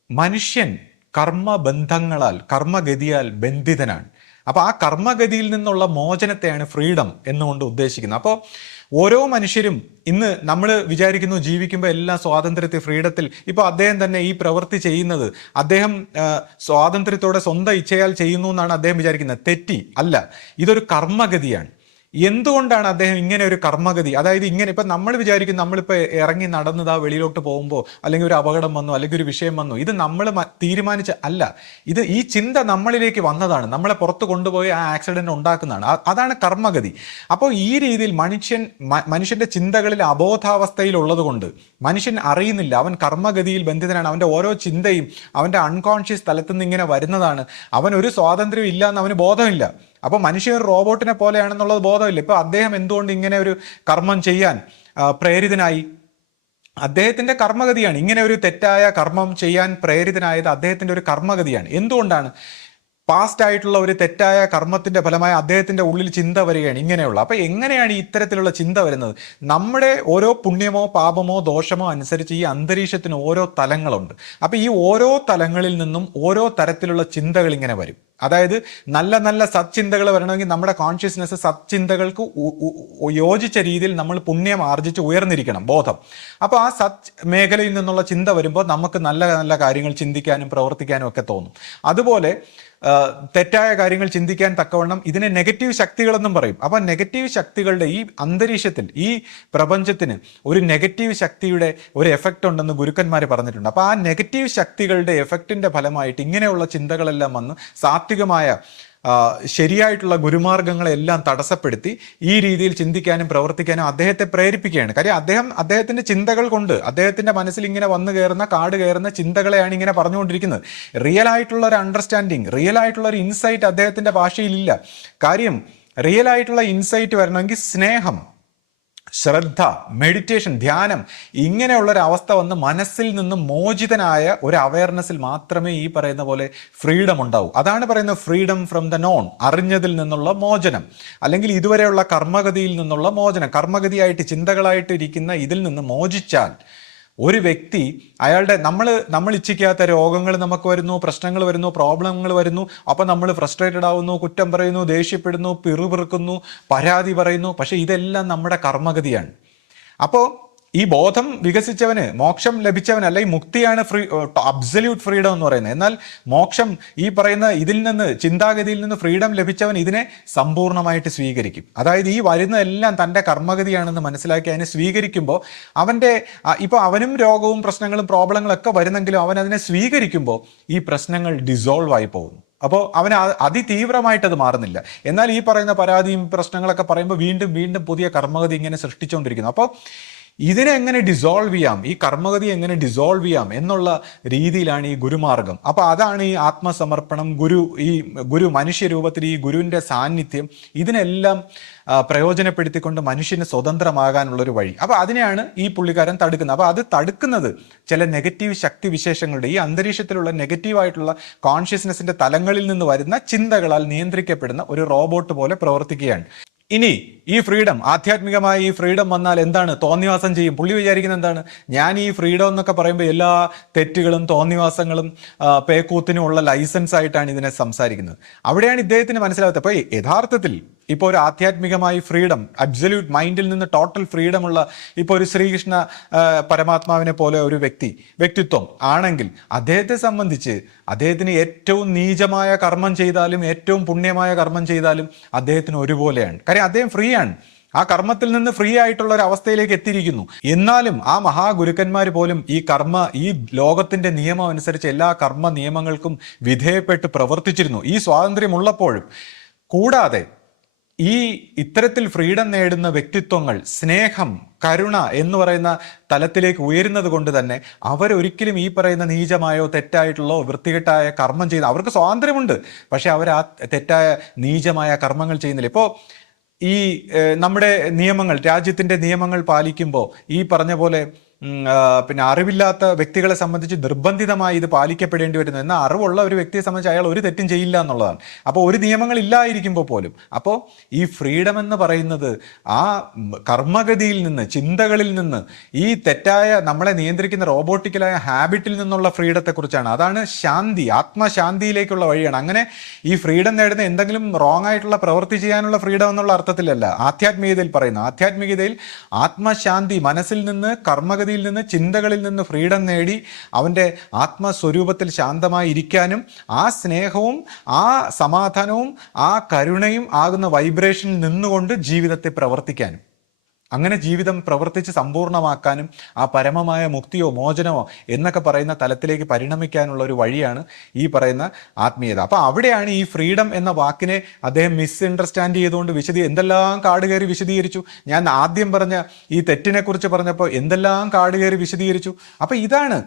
മനുഷ്യൻ കർമ്മബന്ധങ്ങളാൽ, കർമ്മഗതിയാൽ ബന്ധിതനാണ്. അപ്പോൾ ആ കർമ്മഗതിയിൽ നിന്നുള്ള മോചനത്തെയാണ് ഫ്രീഡം എന്നുകൊണ്ട് ഉദ്ദേശിക്കുന്നത്. അപ്പോൾ ഓരോ മനുഷ്യരും ഇന്ന് നമ്മൾ വിചാരിക്കുന്നു ജീവിക്കുമ്പോൾ എല്ലാം സ്വാതന്ത്ര്യത്തിൽ, ഫ്രീഡത്തിൽ. ഇപ്പോൾ അദ്ദേഹം തന്നെ ഈ പ്രവൃത്തി ചെയ്യുന്നത് അദ്ദേഹം സ്വാതന്ത്ര്യത്തോടെ സ്വന്തം ഇച്ഛയാൽ ചെയ്യുന്നു എന്നാണ് അദ്ദേഹം വിചാരിക്കുന്നത്. തെറ്റി അല്ല, ഇതൊരു കർമ്മഗതിയാണ്. എന്തുകൊണ്ടാണ് അദ്ദേഹം ഇങ്ങനെ ഒരു കർമ്മഗതി, അതായത് ഇങ്ങനെ ഇപ്പം നമ്മൾ വിചാരിക്കും നമ്മളിപ്പോൾ ഇറങ്ങി നടന്നതാ വെളിയിലോട്ട് പോകുമ്പോൾ അല്ലെങ്കിൽ ഒരു അപകടം വന്നു അല്ലെങ്കിൽ ഒരു വിഷയം വന്നു, ഇത് നമ്മൾ തീരുമാനിച്ച അല്ല, ഈ ചിന്ത നമ്മളിലേക്ക് വന്നതാണ്, നമ്മളെ പുറത്ത് കൊണ്ടുപോയി ആ ആക്സിഡന്റ് ഉണ്ടാക്കുന്നതാണ്. അതാണ് കർമ്മഗതി. അപ്പോൾ ഈ രീതിയിൽ മനുഷ്യന്റെ ചിന്തകളിൽ അബോധാവസ്ഥയിലുള്ളത് കൊണ്ട് മനുഷ്യൻ അറിയുന്നില്ല, അവൻ കർമ്മഗതിയിൽ ബന്ധിതനാണ്. അവൻ്റെ ഓരോ ചിന്തയും അവൻ്റെ അൺകോൺഷ്യസ് തലത്തിൽ നിന്ന് ഇങ്ങനെ വരുന്നതാണ്. അവൻ ഒരു സ്വാതന്ത്ര്യം ഇല്ല എന്ന് അവന് ബോധമില്ല. അപ്പോൾ മനുഷ്യൻ ഒരു റോബോട്ടിനെ പോലെയാണെന്നുള്ളത് ബോധമില്ല. ഇപ്പോൾ അദ്ദേഹം എന്തുകൊണ്ട് ഇങ്ങനെ ഒരു കർമ്മം ചെയ്യാൻ പ്രേരിതനായി? അദ്ദേഹത്തിന്റെ കർമ്മഗതിയാണ്. ഇങ്ങനെ ഒരു തെറ്റായ കർമ്മം ചെയ്യാൻ പ്രേരിതനായത് അദ്ദേഹത്തിന്റെ ഒരു കർമ്മഗതിയാണ്. എന്തുകൊണ്ടാണ്? പാസ്റ്റ് ആയിട്ടുള്ള ഒരു തെറ്റായ കർമ്മത്തിന്റെ ഫലമായി അദ്ദേഹത്തിന്റെ ഉള്ളിൽ ചിന്ത വരികയാണ് ഇങ്ങനെയുള്ള. അപ്പൊ എങ്ങനെയാണ് ഈ ഇത്തരത്തിലുള്ള ചിന്ത വരുന്നത്? നമ്മുടെ ഓരോ പുണ്യമോ പാപമോ ദോഷമോ അനുസരിച്ച് ഈ അന്തരീക്ഷത്തിന് ഓരോ തലങ്ങളുണ്ട്. അപ്പൊ ഈ ഓരോ തലങ്ങളിൽ നിന്നും ഓരോ തരത്തിലുള്ള ചിന്തകൾ ഇങ്ങനെ വരും. അതായത് നല്ല നല്ല സത്ചിന്തകൾ വരണമെങ്കിൽ നമ്മുടെ കോൺഷ്യസ്നെസ് സത്ചിന്തകൾക്ക് യോജിച്ച രീതിയിൽ നമ്മൾ പുണ്യം ആർജിച്ച് ഉയർന്നിരിക്കണം, ബോധം. അപ്പോൾ ആ സത് മേഖലയിൽ നിന്നുള്ള ചിന്ത വരുമ്പോൾ നമുക്ക് നല്ല നല്ല കാര്യങ്ങൾ ചിന്തിക്കാനും പ്രവർത്തിക്കാനും ഒക്കെ തോന്നും. അതുപോലെ തെറ്റായ കാര്യങ്ങൾ ചിന്തിക്കാൻ തക്കവണ്ണം ഇതിനെ നെഗറ്റീവ് ശക്തികളെന്നും പറയും. അപ്പൊ നെഗറ്റീവ് ശക്തികളുടെ ഈ അന്തരീക്ഷത്തിൽ, ഈ പ്രപഞ്ചത്തിന് ഒരു നെഗറ്റീവ് ശക്തിയുടെ ഒരു എഫക്റ്റ് ഉണ്ടെന്ന് ഗുരുക്കന്മാർ പറഞ്ഞിട്ടുണ്ട്. അപ്പൊ ആ നെഗറ്റീവ് ശക്തികളുടെ എഫക്റ്റിന്റെ ഫലമായിട്ട് ഇങ്ങനെയുള്ള ചിന്തകളെല്ലാം വന്ന് സാത്വികമായ ശരിയായിട്ടുള്ള ഗുരുമാർഗങ്ങളെല്ലാം തടസ്സപ്പെടുത്തി ഈ രീതിയിൽ ചിന്തിക്കാനും പ്രവർത്തിക്കാനും അദ്ദേഹത്തെ പ്രേരിപ്പിക്കുകയാണ്. കാര്യം അദ്ദേഹത്തിന്റെ ചിന്തകൾ കൊണ്ട്, അദ്ദേഹത്തിന്റെ മനസ്സിൽ ഇങ്ങനെ വന്നു കയറുന്ന, കാട് കയറുന്ന ചിന്തകളെയാണ് ഇങ്ങനെ പറഞ്ഞുകൊണ്ടിരിക്കുന്നത്. റിയൽ ആയിട്ടുള്ള ഒരു അണ്ടർസ്റ്റാൻഡിങ്, റിയൽ ആയിട്ടുള്ള ഒരു ഇൻസൈറ്റ് അദ്ദേഹത്തിന്റെ ഭാഷയിലില്ല. കാര്യം റിയൽ ആയിട്ടുള്ള ഇൻസൈറ്റ് വരണമെങ്കിൽ സ്നേഹം, ശ്രദ്ധ, മെഡിറ്റേഷൻ, ധ്യാനം, ഇങ്ങനെയുള്ള ഒരു അവസ്ഥ വന്ന് മനസ്സിൽ നിന്ന് മോചിതനായ ഒരു അവയർനെസ്സിൽ മാത്രമേ ഈ പറയുന്ന പോലെ ഫ്രീഡം ഉണ്ടാവൂ. അതാണ് പറയുന്നത് ഫ്രീഡം ഫ്രം ദ നോൺ, അറിഞ്ഞതിൽ നിന്നുള്ള മോചനം, അല്ലെങ്കിൽ ഇതുവരെയുള്ള കർമ്മഗതിയിൽ നിന്നുള്ള മോചനം. കർമ്മഗതിയായിട്ട് ചിന്തകളായിട്ട് ഇരിക്കുന്ന ഇതിൽ നിന്ന് മോചിച്ചാൽ ഒരു വ്യക്തി അയാളുടെ നമ്മൾ ഇച്ഛിക്കാത്ത രോഗങ്ങൾ നമുക്ക് വരുന്നു, പ്രശ്നങ്ങൾ വരുന്നു, പ്രോബ്ലങ്ങൾ വരുന്നു. അപ്പം നമ്മൾ ഫ്രസ്ട്രേറ്റഡ് ആവുന്നു, കുറ്റം പറയുന്നു, ദേഷ്യപ്പെടുന്നു, പിറുപിറുക്കുന്നു, പരാതി പറയുന്നു. പക്ഷെ ഇതെല്ലാം നമ്മുടെ കർമ്മഗതിയാണ്. അപ്പോൾ ഈ ബോധം വികസിച്ചവന്, മോക്ഷം ലഭിച്ചവന്, അല്ലെങ്കിൽ മുക്തിയാണ് അബ്സല്യൂട്ട് ഫ്രീഡം എന്ന് പറയുന്നത്. എന്നാൽ മോക്ഷം ഈ പറയുന്ന ഇതിൽ നിന്ന്, ചിന്താഗതിയിൽ നിന്ന് ഫ്രീഡം ലഭിച്ചവൻ ഇതിനെ സമ്പൂർണ്ണമായിട്ട് സ്വീകരിക്കും. അതായത് ഈ വരുന്ന എല്ലാം തൻ്റെ കർമ്മഗതിയാണെന്ന് മനസ്സിലാക്കി അതിനെ സ്വീകരിക്കുമ്പോൾ അവൻ്റെ ഇപ്പോൾ അവനും രോഗവും പ്രശ്നങ്ങളും പ്രോബ്ലങ്ങളൊക്കെ വരുന്നെങ്കിലും അവൻ അതിനെ സ്വീകരിക്കുമ്പോൾ ഈ പ്രശ്നങ്ങൾ ഡിസോൾവ് ആയി പോകുന്നു. അപ്പോൾ അവന് അതിതീവ്രമായിട്ടത് മാറുന്നില്ല. എന്നാൽ ഈ പറയുന്ന പരാതിയും പ്രശ്നങ്ങളൊക്കെ പറയുമ്പോൾ വീണ്ടും വീണ്ടും പുതിയ കർമ്മഗതി ഇങ്ങനെ സൃഷ്ടിച്ചുകൊണ്ടിരിക്കുന്നു. അപ്പോൾ ഇതിനെ എങ്ങനെ ഡിസോൾവ് ചെയ്യാം, ഈ കർമ്മഗതി എങ്ങനെ ഡിസോൾവ് ചെയ്യാം എന്നുള്ള രീതിയിലാണ് ഈ ഗുരുമാർഗം. അപ്പോൾ അതാണ് ഈ ആത്മസമർപ്പണം, ഗുരു മനുഷ്യരൂപത്തിൽ ഈ ഗുരുവിൻ്റെ സാന്നിധ്യം, ഇതിനെല്ലാം പ്രയോജനപ്പെടുത്തിക്കൊണ്ട് മനുഷ്യന് സ്വതന്ത്രമാകാനുള്ളൊരു വഴി. അപ്പോൾ അതിനെയാണ് ഈ പുള്ളിക്കാരൻ തടുക്കുന്നത്. അപ്പോൾ അത് തടുക്കുന്നത് ചില നെഗറ്റീവ് ശക്തി വിശേഷങ്ങളുടെ, ഈ അന്തരീക്ഷത്തിലുള്ള നെഗറ്റീവായിട്ടുള്ള കോൺഷ്യസ്നെസ്സിൻ്റെ തലങ്ങളിൽ നിന്ന് വരുന്ന ചിന്തകളാൽ നിയന്ത്രിക്കപ്പെടുന്ന ഒരു റോബോട്ട് പോലെ പ്രവർത്തിക്കുകയാണ്. ഇനി ഈ ഫ്രീഡം, ആധ്യാത്മികമായ ഈ ഫ്രീഡം വന്നാൽ എന്താണ്? തോന്നിവാസം ചെയ്യും. പുള്ളി വിചാരിക്കുന്നത് എന്താണ്? ഞാൻ ഈ ഫ്രീഡം എന്നൊക്കെ പറയുമ്പോൾ എല്ലാ തെറ്റുകളും തോന്നിവാസങ്ങളും പേക്കൂത്തിനും ഉള്ള ലൈസൻസ് ആയിട്ടാണ് ഇതിനെ സംസാരിക്കുന്നത്. അവിടെയാണ് ഇദ്ദേഹത്തിന് മനസ്സിലാകാത്തത്. അപ്പോൾ യഥാർത്ഥത്തിൽ ഇപ്പോൾ ഒരു ആധ്യാത്മികമായി ഫ്രീഡം, അബ്സല്യൂട്ട് മൈൻഡിൽ നിന്ന് ടോട്ടൽ ഫ്രീഡം ഉള്ള ഇപ്പോൾ ഒരു ശ്രീകൃഷ്ണ പരമാത്മാവിനെ പോലെ ഒരു വ്യക്തിത്വം ആണെങ്കിൽ അദ്ദേഹത്തെ സംബന്ധിച്ച് അദ്ദേഹത്തിന് ഏറ്റവും നീചമായ കർമ്മം ചെയ്താലും ഏറ്റവും പുണ്യമായ കർമ്മം ചെയ്താലും അദ്ദേഹത്തിന് ഒരുപോലെയാണ്. കാര്യം അദ്ദേഹം ഫ്രീ ആണ്. ആ കർമ്മത്തിൽ നിന്ന് ഫ്രീ ആയിട്ടുള്ള ഒരു അവസ്ഥയിലേക്ക് എത്തിയിരിക്കുന്നു. എന്നാലും ആ മഹാഗുരുക്കന്മാർ പോലും ഈ ലോകത്തിന്റെ നിയമം അനുസരിച്ച് എല്ലാ കർമ്മ നിയമങ്ങൾക്കും വിധേയപ്പെട്ട് പ്രവർത്തിച്ചിരുന്നു ഈ സ്വാതന്ത്ര്യമുള്ളപ്പോഴും. കൂടാതെ ഈ ഇത്തരത്തിൽ ഫ്രീഡം നേടുന്ന വ്യക്തിത്വങ്ങൾ സ്നേഹം, കരുണ എന്ന് പറയുന്ന തലത്തിലേക്ക് ഉയരുന്നത് കൊണ്ട് തന്നെ അവരൊരിക്കലും ഈ പറയുന്ന നീചമായോ തെറ്റായിട്ടുള്ളോ വൃത്തികെട്ടായ കർമ്മം ചെയ്യുന്ന, അവർക്ക് സ്വാതന്ത്ര്യമുണ്ട്, പക്ഷെ അവർ ആ തെറ്റായ നീചമായ കർമ്മങ്ങൾ ചെയ്യുന്നില്ല. ഇപ്പോൾ ഈ നമ്മുടെ നിയമങ്ങൾ, രാജ്യത്തിൻ്റെ നിയമങ്ങൾ പാലിക്കുമ്പോൾ ഈ പറഞ്ഞ പോലെ പിന്നെ അറിവില്ലാത്ത വ്യക്തികളെ സംബന്ധിച്ച് നിർബന്ധിതമായി ഇത് പാലിക്കപ്പെടേണ്ടി വരുന്നു. എന്നാൽ അറിവുള്ള ഒരു വ്യക്തിയെ സംബന്ധിച്ച് അയാൾ ഒരു തെറ്റും ചെയ്യില്ല എന്നുള്ളതാണ്. അപ്പോൾ ഒരു നിയമങ്ങൾ ഇല്ലായിരിക്കുമ്പോൾ പോലും, അപ്പോൾ ഈ ഫ്രീഡം എന്ന് പറയുന്നത് ആ കർമ്മഗതിയിൽ നിന്ന്, ചിന്തകളിൽ നിന്ന്, ഈ തെറ്റായ നമ്മളെ നിയന്ത്രിക്കുന്ന റോബോട്ടിക്കലായ ഹാബിറ്റിൽ നിന്നുള്ള ഫ്രീഡത്തെക്കുറിച്ചാണ്. അതാണ് ശാന്തി, ആത്മശാന്തിയിലേക്കുള്ള വഴിയാണ്. അങ്ങനെ ഈ ഫ്രീഡം നേടുന്ന എന്തെങ്കിലും റോങ് ആയിട്ടുള്ള പ്രവൃത്തി ചെയ്യാനുള്ള ഫ്രീഡം എന്നുള്ള അർത്ഥത്തിലല്ല ആധ്യാത്മികതയിൽ പറയുന്നത്. ആധ്യാത്മികതയിൽ ആത്മശാന്തി, മനസ്സിൽ നിന്ന്, കർമ്മഗതി നിന്ന്, ചിന്തകളിൽ നിന്ന് ഫ്രീഡം നേടി അവൻ്റെ ആത്മസ്വരൂപത്തിൽ ശാന്തമായി ഇരിക്കാനും ആ സ്നേഹവും ആ സമാധാനവും ആ കരുണയും ആകുന്ന വൈബ്രേഷനിൽ നിന്നുകൊണ്ട് ജീവിതത്തെ പ്രവർത്തിക്കാനും, അങ്ങനെ ജീവിതം പ്രവർത്തിച്ച് സമ്പൂർണ്ണമാക്കാനും ആ പരമമായ മുക്തിയോ മോചനമോ എന്നൊക്കെ പറയുന്ന തലത്തിലേക്ക് പരിണമിക്കാനുള്ള ഒരു വഴിയാണ് ഈ പറയുന്ന ആത്മീയത. അപ്പോൾ അവിടെയാണ് ഈ ഫ്രീഡം എന്ന വാക്കിനെ അദ്ദേഹം മിസ്അണ്ടർസ്റ്റാൻഡ് ചെയ്തുകൊണ്ട് എന്തെല്ലാം കാട് കയറി വിശദീകരിച്ചു. ഞാൻ ആദ്യം പറഞ്ഞ ഈ തെറ്റിനെ കുറിച്ച് പറഞ്ഞപ്പോൾ എന്തെല്ലാം കാട് കയറി വിശദീകരിച്ചു. അപ്പോൾ ഇതാണ്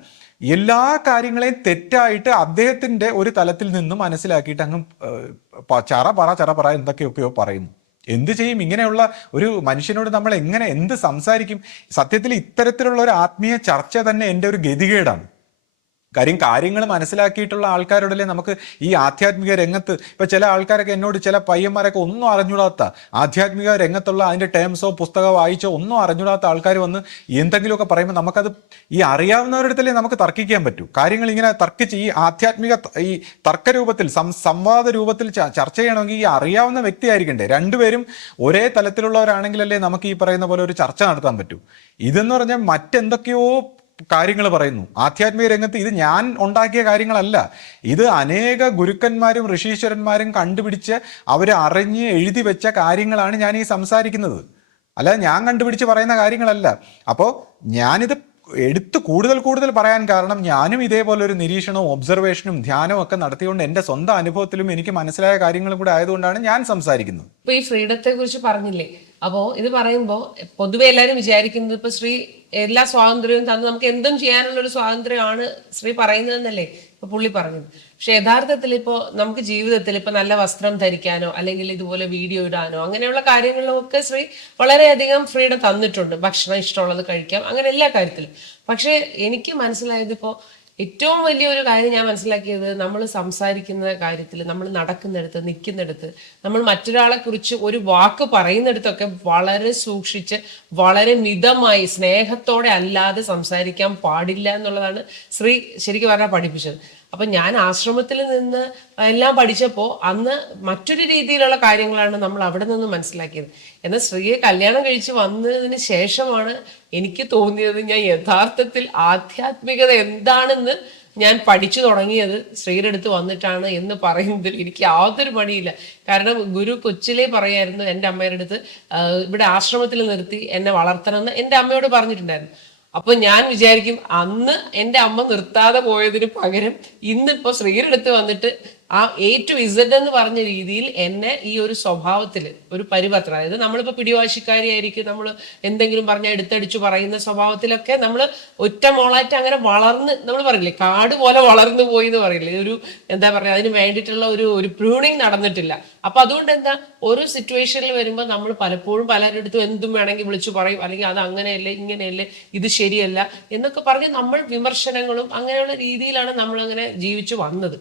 എല്ലാ കാര്യങ്ങളെയും തെറ്റായിട്ട് അദ്ദേഹത്തിൻ്റെ ഒരു തലത്തിൽ നിന്നും മനസ്സിലാക്കിയിട്ട് അങ്ങ് ചറ എന്തൊക്കെയൊക്കെയോ പറയുന്നു. എന്ത് ചെയ്യും? ഇങ്ങനെയുള്ള ഒരു മനുഷ്യനോട് നമ്മൾ എന്ത് സംസാരിക്കും? സത്യത്തിൽ ഇത്തരത്തിലുള്ള ഒരു ആത്മീയ ചർച്ച തന്നെ എൻ്റെ ഒരു ഗതികേടാണ്. കാര്യങ്ങൾ മനസ്സിലാക്കിയിട്ടുള്ള ആൾക്കാരോടല്ലേ നമുക്ക് ഈ ആധ്യാത്മിക രംഗത്ത്, ഇപ്പം ചില ആൾക്കാരൊക്കെ എന്നോട്, ചില പയ്യന്മാരൊക്കെ ഒന്നും അറിഞ്ഞൂടാത്ത, ആധ്യാത്മിക രംഗത്തുള്ള അതിൻ്റെ ടേംസോ പുസ്തകം വായിച്ചോ ഒന്നും അറിഞ്ഞൂടാത്ത ആൾക്കാർ വന്ന് എന്തെങ്കിലുമൊക്കെ പറയുമ്പോൾ നമുക്കത് ഈ അറിയാവുന്നവരിടത്തല്ലേ നമുക്ക് തർക്കിക്കാൻ പറ്റൂ. കാര്യങ്ങൾ ഇങ്ങനെ തർക്കിച്ച് ഈ ആധ്യാത്മിക ഈ തർക്കരൂപത്തിൽ, സംവാദ രൂപത്തിൽ ചർച്ച ചെയ്യണമെങ്കിൽ ഈ അറിയാവുന്ന വ്യക്തി ആയിരിക്കണ്ടേ. രണ്ടുപേരും ഒരേ തലത്തിലുള്ളവരാണെങ്കിലല്ലേ നമുക്ക് ഈ പറയുന്ന പോലെ ഒരു ചർച്ച നടത്താൻ പറ്റൂ. ഇതെന്ന് പറഞ്ഞാൽ മറ്റെന്തൊക്കെയോ കാര്യങ്ങൾ പറയുന്നു. ആധ്യാത്മിക രംഗത്ത് ഇത് ഞാൻ ഉണ്ടാക്കിയ കാര്യങ്ങളല്ല, ഇത് അനേക ഗുരുക്കന്മാരും ഋഷീശ്വരന്മാരും കണ്ടുപിടിച്ച് അവർ അറിഞ്ഞ് എഴുതി വെച്ച കാര്യങ്ങളാണ് ഞാൻ ഈ സംസാരിക്കുന്നത്, അല്ലാതെ ഞാൻ കണ്ടുപിടിച്ച് പറയുന്ന കാര്യങ്ങളല്ല. അപ്പോൾ ഞാനിത് എടുത്ത് കൂടുതൽ പറയാൻ കാരണം ഞാനും ഇതേപോലെ ഒരു നിരീക്ഷണവും ഒബ്സർവേഷനും ധ്യാനവും ഒക്കെ നടത്തിക്കൊണ്ട് എൻ്റെ സ്വന്തം അനുഭവത്തിലും എനിക്ക് മനസ്സിലായ കാര്യങ്ങളും കൂടെ ആയതുകൊണ്ടാണ് ഞാൻ സംസാരിക്കുന്നത്. ഇപ്പൊ ഈ ഫ്രീഡത്തെ കുറിച്ച് പറഞ്ഞില്ലേ, അപ്പോൾ ഇത് പറയുമ്പോൾ പൊതുവെ എല്ലാവരും വിചാരിക്കുന്നത് ഇപ്പൊ ശ്രീ എല്ലാ സ്വാതന്ത്ര്യവും തന്ന് നമുക്ക് എന്തും ചെയ്യാനുള്ള ഒരു സ്വാതന്ത്ര്യമാണ് ശ്രീ പറയുന്നതെന്നല്ലേ ഇപ്പൊ പുള്ളി പറഞ്ഞത്. പക്ഷെ യഥാർത്ഥത്തിൽ ഇപ്പോൾ നമുക്ക് ജീവിതത്തിൽ ഇപ്പൊ നല്ല വസ്ത്രം ധരിക്കാനോ അല്ലെങ്കിൽ ഇതുപോലെ വീഡിയോ ഇടാനോ അങ്ങനെയുള്ള കാര്യങ്ങളിലൊക്കെ ശ്രീ വളരെയധികം ഫ്രീഡം തന്നിട്ടുണ്ട്. ഭക്ഷണം ഇഷ്ടമുള്ളത് കഴിക്കാം, അങ്ങനെ എല്ലാ കാര്യത്തിലും. പക്ഷെ എനിക്ക് മനസ്സിലായത് ഇപ്പോൾ ഏറ്റവും വലിയൊരു കാര്യം ഞാൻ മനസ്സിലാക്കിയത്, നമ്മൾ സംസാരിക്കുന്ന കാര്യത്തിൽ, നമ്മൾ നടക്കുന്നിടത്ത്, നിൽക്കുന്നിടത്ത്, നമ്മൾ മറ്റൊരാളെ കുറിച്ച് ഒരു വാക്ക് പറയുന്നിടത്തൊക്കെ വളരെ സൂക്ഷിച്ച് വളരെ മിതമായി സ്നേഹത്തോടെ അല്ലാതെ സംസാരിക്കാൻ പാടില്ല എന്നുള്ളതാണ് ശ്രീ ശരിക്കും പറഞ്ഞാൽ പഠിപ്പിച്ചത്. അപ്പൊ ഞാൻ ആശ്രമത്തിൽ നിന്ന് എല്ലാം പഠിച്ചപ്പോൾ അന്ന് മറ്റൊരു രീതിയിലുള്ള കാര്യങ്ങളാണ് നമ്മൾ അവിടെ നിന്ന് മനസ്സിലാക്കിയത്. എന്നാൽ സ്ത്രീയെ കല്യാണം കഴിച്ച് വന്നതിന് ശേഷമാണ് എനിക്ക് തോന്നിയത് ഞാൻ യഥാർത്ഥത്തിൽ ആധ്യാത്മികത എന്താണെന്ന് ഞാൻ പഠിച്ചു തുടങ്ങിയത് സ്ത്രീയുടെ അടുത്ത് വന്നിട്ടാണ് എന്ന് പറയുന്നതിൽ എനിക്ക് യാതൊരു പണിയില്ല. കാരണം ഗുരു കൊച്ചിലേ പറയായിരുന്നു എൻ്റെ അമ്മയുടെ അടുത്ത്, ഇവിടെ ആശ്രമത്തിൽ നിർത്തി എന്നെ വളർത്തണമെന്ന് എൻ്റെ അമ്മയോട് പറഞ്ഞിട്ടുണ്ടായിരുന്നു. അപ്പൊ ഞാൻ വിചാരിക്കും അന്ന് എൻ്റെ അമ്മ നിർത്താതെ പോയതിന് പകരം ഇന്നിപ്പോ സ്ത്രീയുടെ അടുത്ത് വന്നിട്ട് ആ A to Z എന്ന് പറഞ്ഞ രീതിയിൽ എന്നെ ഈ ഒരു സ്വഭാവത്തിൽ ഒരു പരിവർത്തനം, അതായത് നമ്മളിപ്പോൾ പിടിവാശിക്കാരിയായിരിക്കും, നമ്മൾ എന്തെങ്കിലും പറഞ്ഞാൽ എടുത്തടിച്ചു പറയുന്ന സ്വഭാവത്തിലൊക്കെ നമ്മൾ ഒറ്റ മോളായിട്ട് അങ്ങനെ വളർന്ന്, നമ്മൾ പറയില്ലേ കാട് പോലെ വളർന്നു പോയി എന്ന് പറയില്ലേ, ഒരു എന്താ പറയുക, അതിന് വേണ്ടിയിട്ടുള്ള ഒരു പ്രൂണിങ് നടന്നിട്ടില്ല. അപ്പൊ അതുകൊണ്ട് എന്താ, ഓരോ സിറ്റുവേഷനിൽ വരുമ്പോൾ നമ്മൾ പലപ്പോഴും പലരുടെ അടുത്തും എന്തും വേണമെങ്കിൽ വിളിച്ചു പറയും, അല്ലെങ്കിൽ അത് അങ്ങനെയല്ലേ ഇങ്ങനെയല്ലേ ഇത് ശരിയല്ല എന്നൊക്കെ പറഞ്ഞ് നമ്മൾ വിമർശനങ്ങളും അങ്ങനെയുള്ള രീതിയിലാണ് നമ്മളങ്ങനെ ജീവിച്ചു വന്നത്.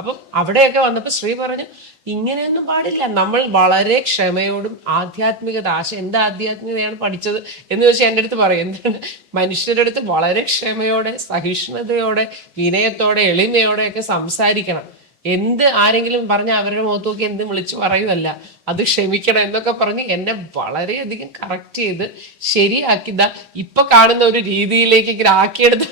അപ്പം അവിടെയൊക്കെ വന്നപ്പോൾ ശ്രീ പറഞ്ഞു ഇങ്ങനെയൊന്നും പാടില്ല, നമ്മൾ വളരെ ക്ഷമയോടും ആധ്യാത്മികത എന്താ ആധ്യാത്മികതയാണ് പഠിച്ചത് എന്ന് വെച്ചാൽ എൻ്റെ അടുത്ത് പറയും, എന്താണ് മനുഷ്യരുടെ അടുത്ത് വളരെ ക്ഷമയോടെ സഹിഷ്ണുതയോടെ വിനയത്തോടെ എളിമയോടെ ഒക്കെ സംസാരിക്കണം. എന്ത് ആരെങ്കിലും പറഞ്ഞ അവരുടെ മുഖത്ത് നോക്കി എന്ത് വിളിച്ചു പറയുമല്ല, അത് ക്ഷമിക്കണം എന്നൊക്കെ പറഞ്ഞ് എന്നെ വളരെയധികം കറക്റ്റ് ചെയ്ത് ശരിയാക്കിയതാ ഇപ്പൊ കാണുന്ന ഒരു രീതിയിലേക്ക് ഇങ്ങനെ ആക്കിയെടുത്ത്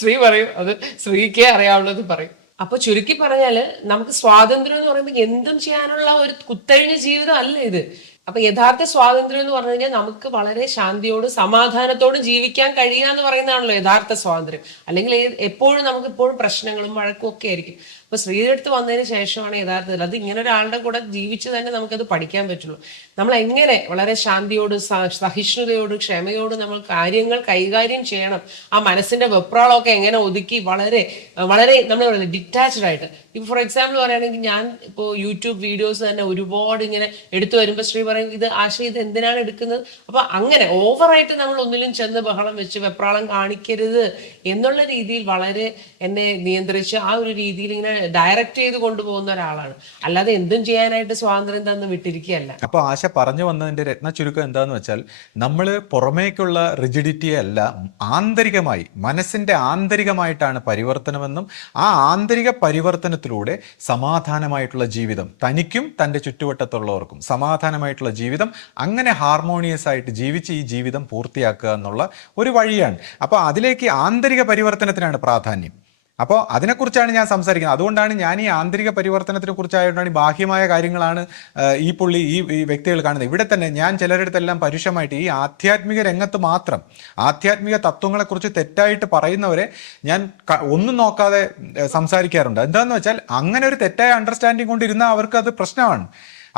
ശ്രീ പറയും, അത് ശ്രീക്കേ അറിയാവുള്ളത് പറയും. അപ്പൊ ചുരുക്കി പറഞ്ഞാല് നമുക്ക് സ്വാതന്ത്ര്യം എന്ന് പറയുമ്പോൾ എന്തും ചെയ്യാനുള്ള ഒരു കുത്തഴിഞ്ഞ ജീവിതം അല്ല ഇത്. അപ്പൊ യഥാർത്ഥ സ്വാതന്ത്ര്യം എന്ന് പറഞ്ഞു കഴിഞ്ഞാൽ നമുക്ക് വളരെ ശാന്തിയോടും സമാധാനത്തോടും ജീവിക്കാൻ കഴിയാന്ന് പറയുന്നതാണല്ലോ യഥാർത്ഥ സ്വാതന്ത്ര്യം. അല്ലെങ്കിൽ എപ്പോഴും നമുക്ക് ഇപ്പോഴും പ്രശ്നങ്ങളും വഴക്കും ഒക്കെ ആയിരിക്കും. അപ്പൊ സ്ത്രീയുടെ അടുത്ത് വന്നതിന് ശേഷമാണ് യഥാർത്ഥത്തിൽ അത് ഇങ്ങനെ ഒരാളുടെ കൂടെ ജീവിച്ച് തന്നെ നമുക്കത് പഠിക്കാൻ പറ്റുള്ളൂ. നമ്മൾ എങ്ങനെ വളരെ ശാന്തിയോടും സഹിഷ്ണുതയോടും ക്ഷമയോടും നമ്മൾ കാര്യങ്ങൾ കൈകാര്യം ചെയ്യണം, ആ മനസ്സിന്റെ വെപ്രാളമൊക്കെ എങ്ങനെ ഒതുക്കി വളരെ വളരെ നമ്മൾ പറയുന്നത് ഡിറ്റാച്ച്ഡ് ആയിട്ട്. ഇപ്പൊ ഫോർ എക്സാമ്പിൾ പറയുകയാണെങ്കിൽ ഞാൻ ഇപ്പോൾ യൂട്യൂബ് വീഡിയോസ് തന്നെ ഒരുപാട് ഇങ്ങനെ എടുത്തു വരുമ്പോൾ ശ്രീ പറയും ഇത് ഇത് എന്തിനാണ് എടുക്കുന്നത്, അപ്പൊ അങ്ങനെ ഓവറായിട്ട് നമ്മൾ ഒന്നിലും ചെന്ന് ബഹളം വെച്ച് വെപ്രാളം കാണിക്കരുത് എന്നുള്ള രീതിയിൽ വളരെ എന്നെ നിയന്ത്രിച്ച് ആ ഒരു രീതിയിൽ ഇങ്ങനെ ഡയറക്റ്റ് ചെയ്ത് കൊണ്ടുപോകുന്ന ഒരാളാണ്. അല്ലാതെ എന്തും ചെയ്യാനായിട്ട് സ്വാതന്ത്ര്യം തന്ന് വിട്ടിരിക്കുകയല്ല. അപ്പൊ ആശ പറഞ്ഞു വന്നതിന്റെ രത്ന ചുരുക്കം എന്താന്ന് വെച്ചാൽ, നമ്മൾ പുറമേക്കുള്ള റിജിഡിറ്റിയെ അല്ല, ആന്തരികമായി മനസ്സിന്റെ ആന്തരികമായിട്ടാണ് പരിവർത്തനമെന്നും ആ ആന്തരിക പരിവർത്തനത്തിലൂടെ സമാധാനമായിട്ടുള്ള ജീവിതം തനിക്കും തൻ്റെ ചുറ്റുവട്ടത്തുള്ളവർക്കും സമാധാനമായിട്ടുള്ള ജീവിതം അങ്ങനെ ഹാർമോണിയസ് ആയിട്ട് ജീവിച്ച് ഈ ജീവിതം പൂർത്തിയാക്കുക എന്നുള്ള ഒരു വഴിയാണ്. അപ്പോൾ അതിലേക്ക് ആന്തരിക പരിവർത്തനത്തിനാണ് പ്രാധാന്യം. അപ്പോൾ അതിനെക്കുറിച്ചാണ് ഞാൻ സംസാരിക്കുന്നത്. അതുകൊണ്ടാണ് ഞാൻ ഈ ആന്തരിക പരിവർത്തനത്തിനെ കുറിച്ചായതുകൊണ്ടാണ് ഈ ബാഹ്യമായ കാര്യങ്ങളാണ് ഈ വ്യക്തികൾ കാണുന്നത്. ഇവിടെ തന്നെ ഞാൻ ചിലരിടത്തെല്ലാം പരുഷമായിട്ട് ഈ ആധ്യാത്മിക രംഗത്ത് മാത്രം ആധ്യാത്മിക തത്വങ്ങളെക്കുറിച്ച് തെറ്റായിട്ട് പറയുന്നവരെ ഞാൻ ഒന്നും നോക്കാതെ സംസാരിക്കാറുണ്ട്. എന്താണെന്ന് വെച്ചാൽ അങ്ങനെ ഒരു തെറ്റായ അണ്ടർസ്റ്റാൻഡിങ് കൊണ്ടിരുന്നാൽ അവർക്ക് അത് പ്രശ്നമാണ്.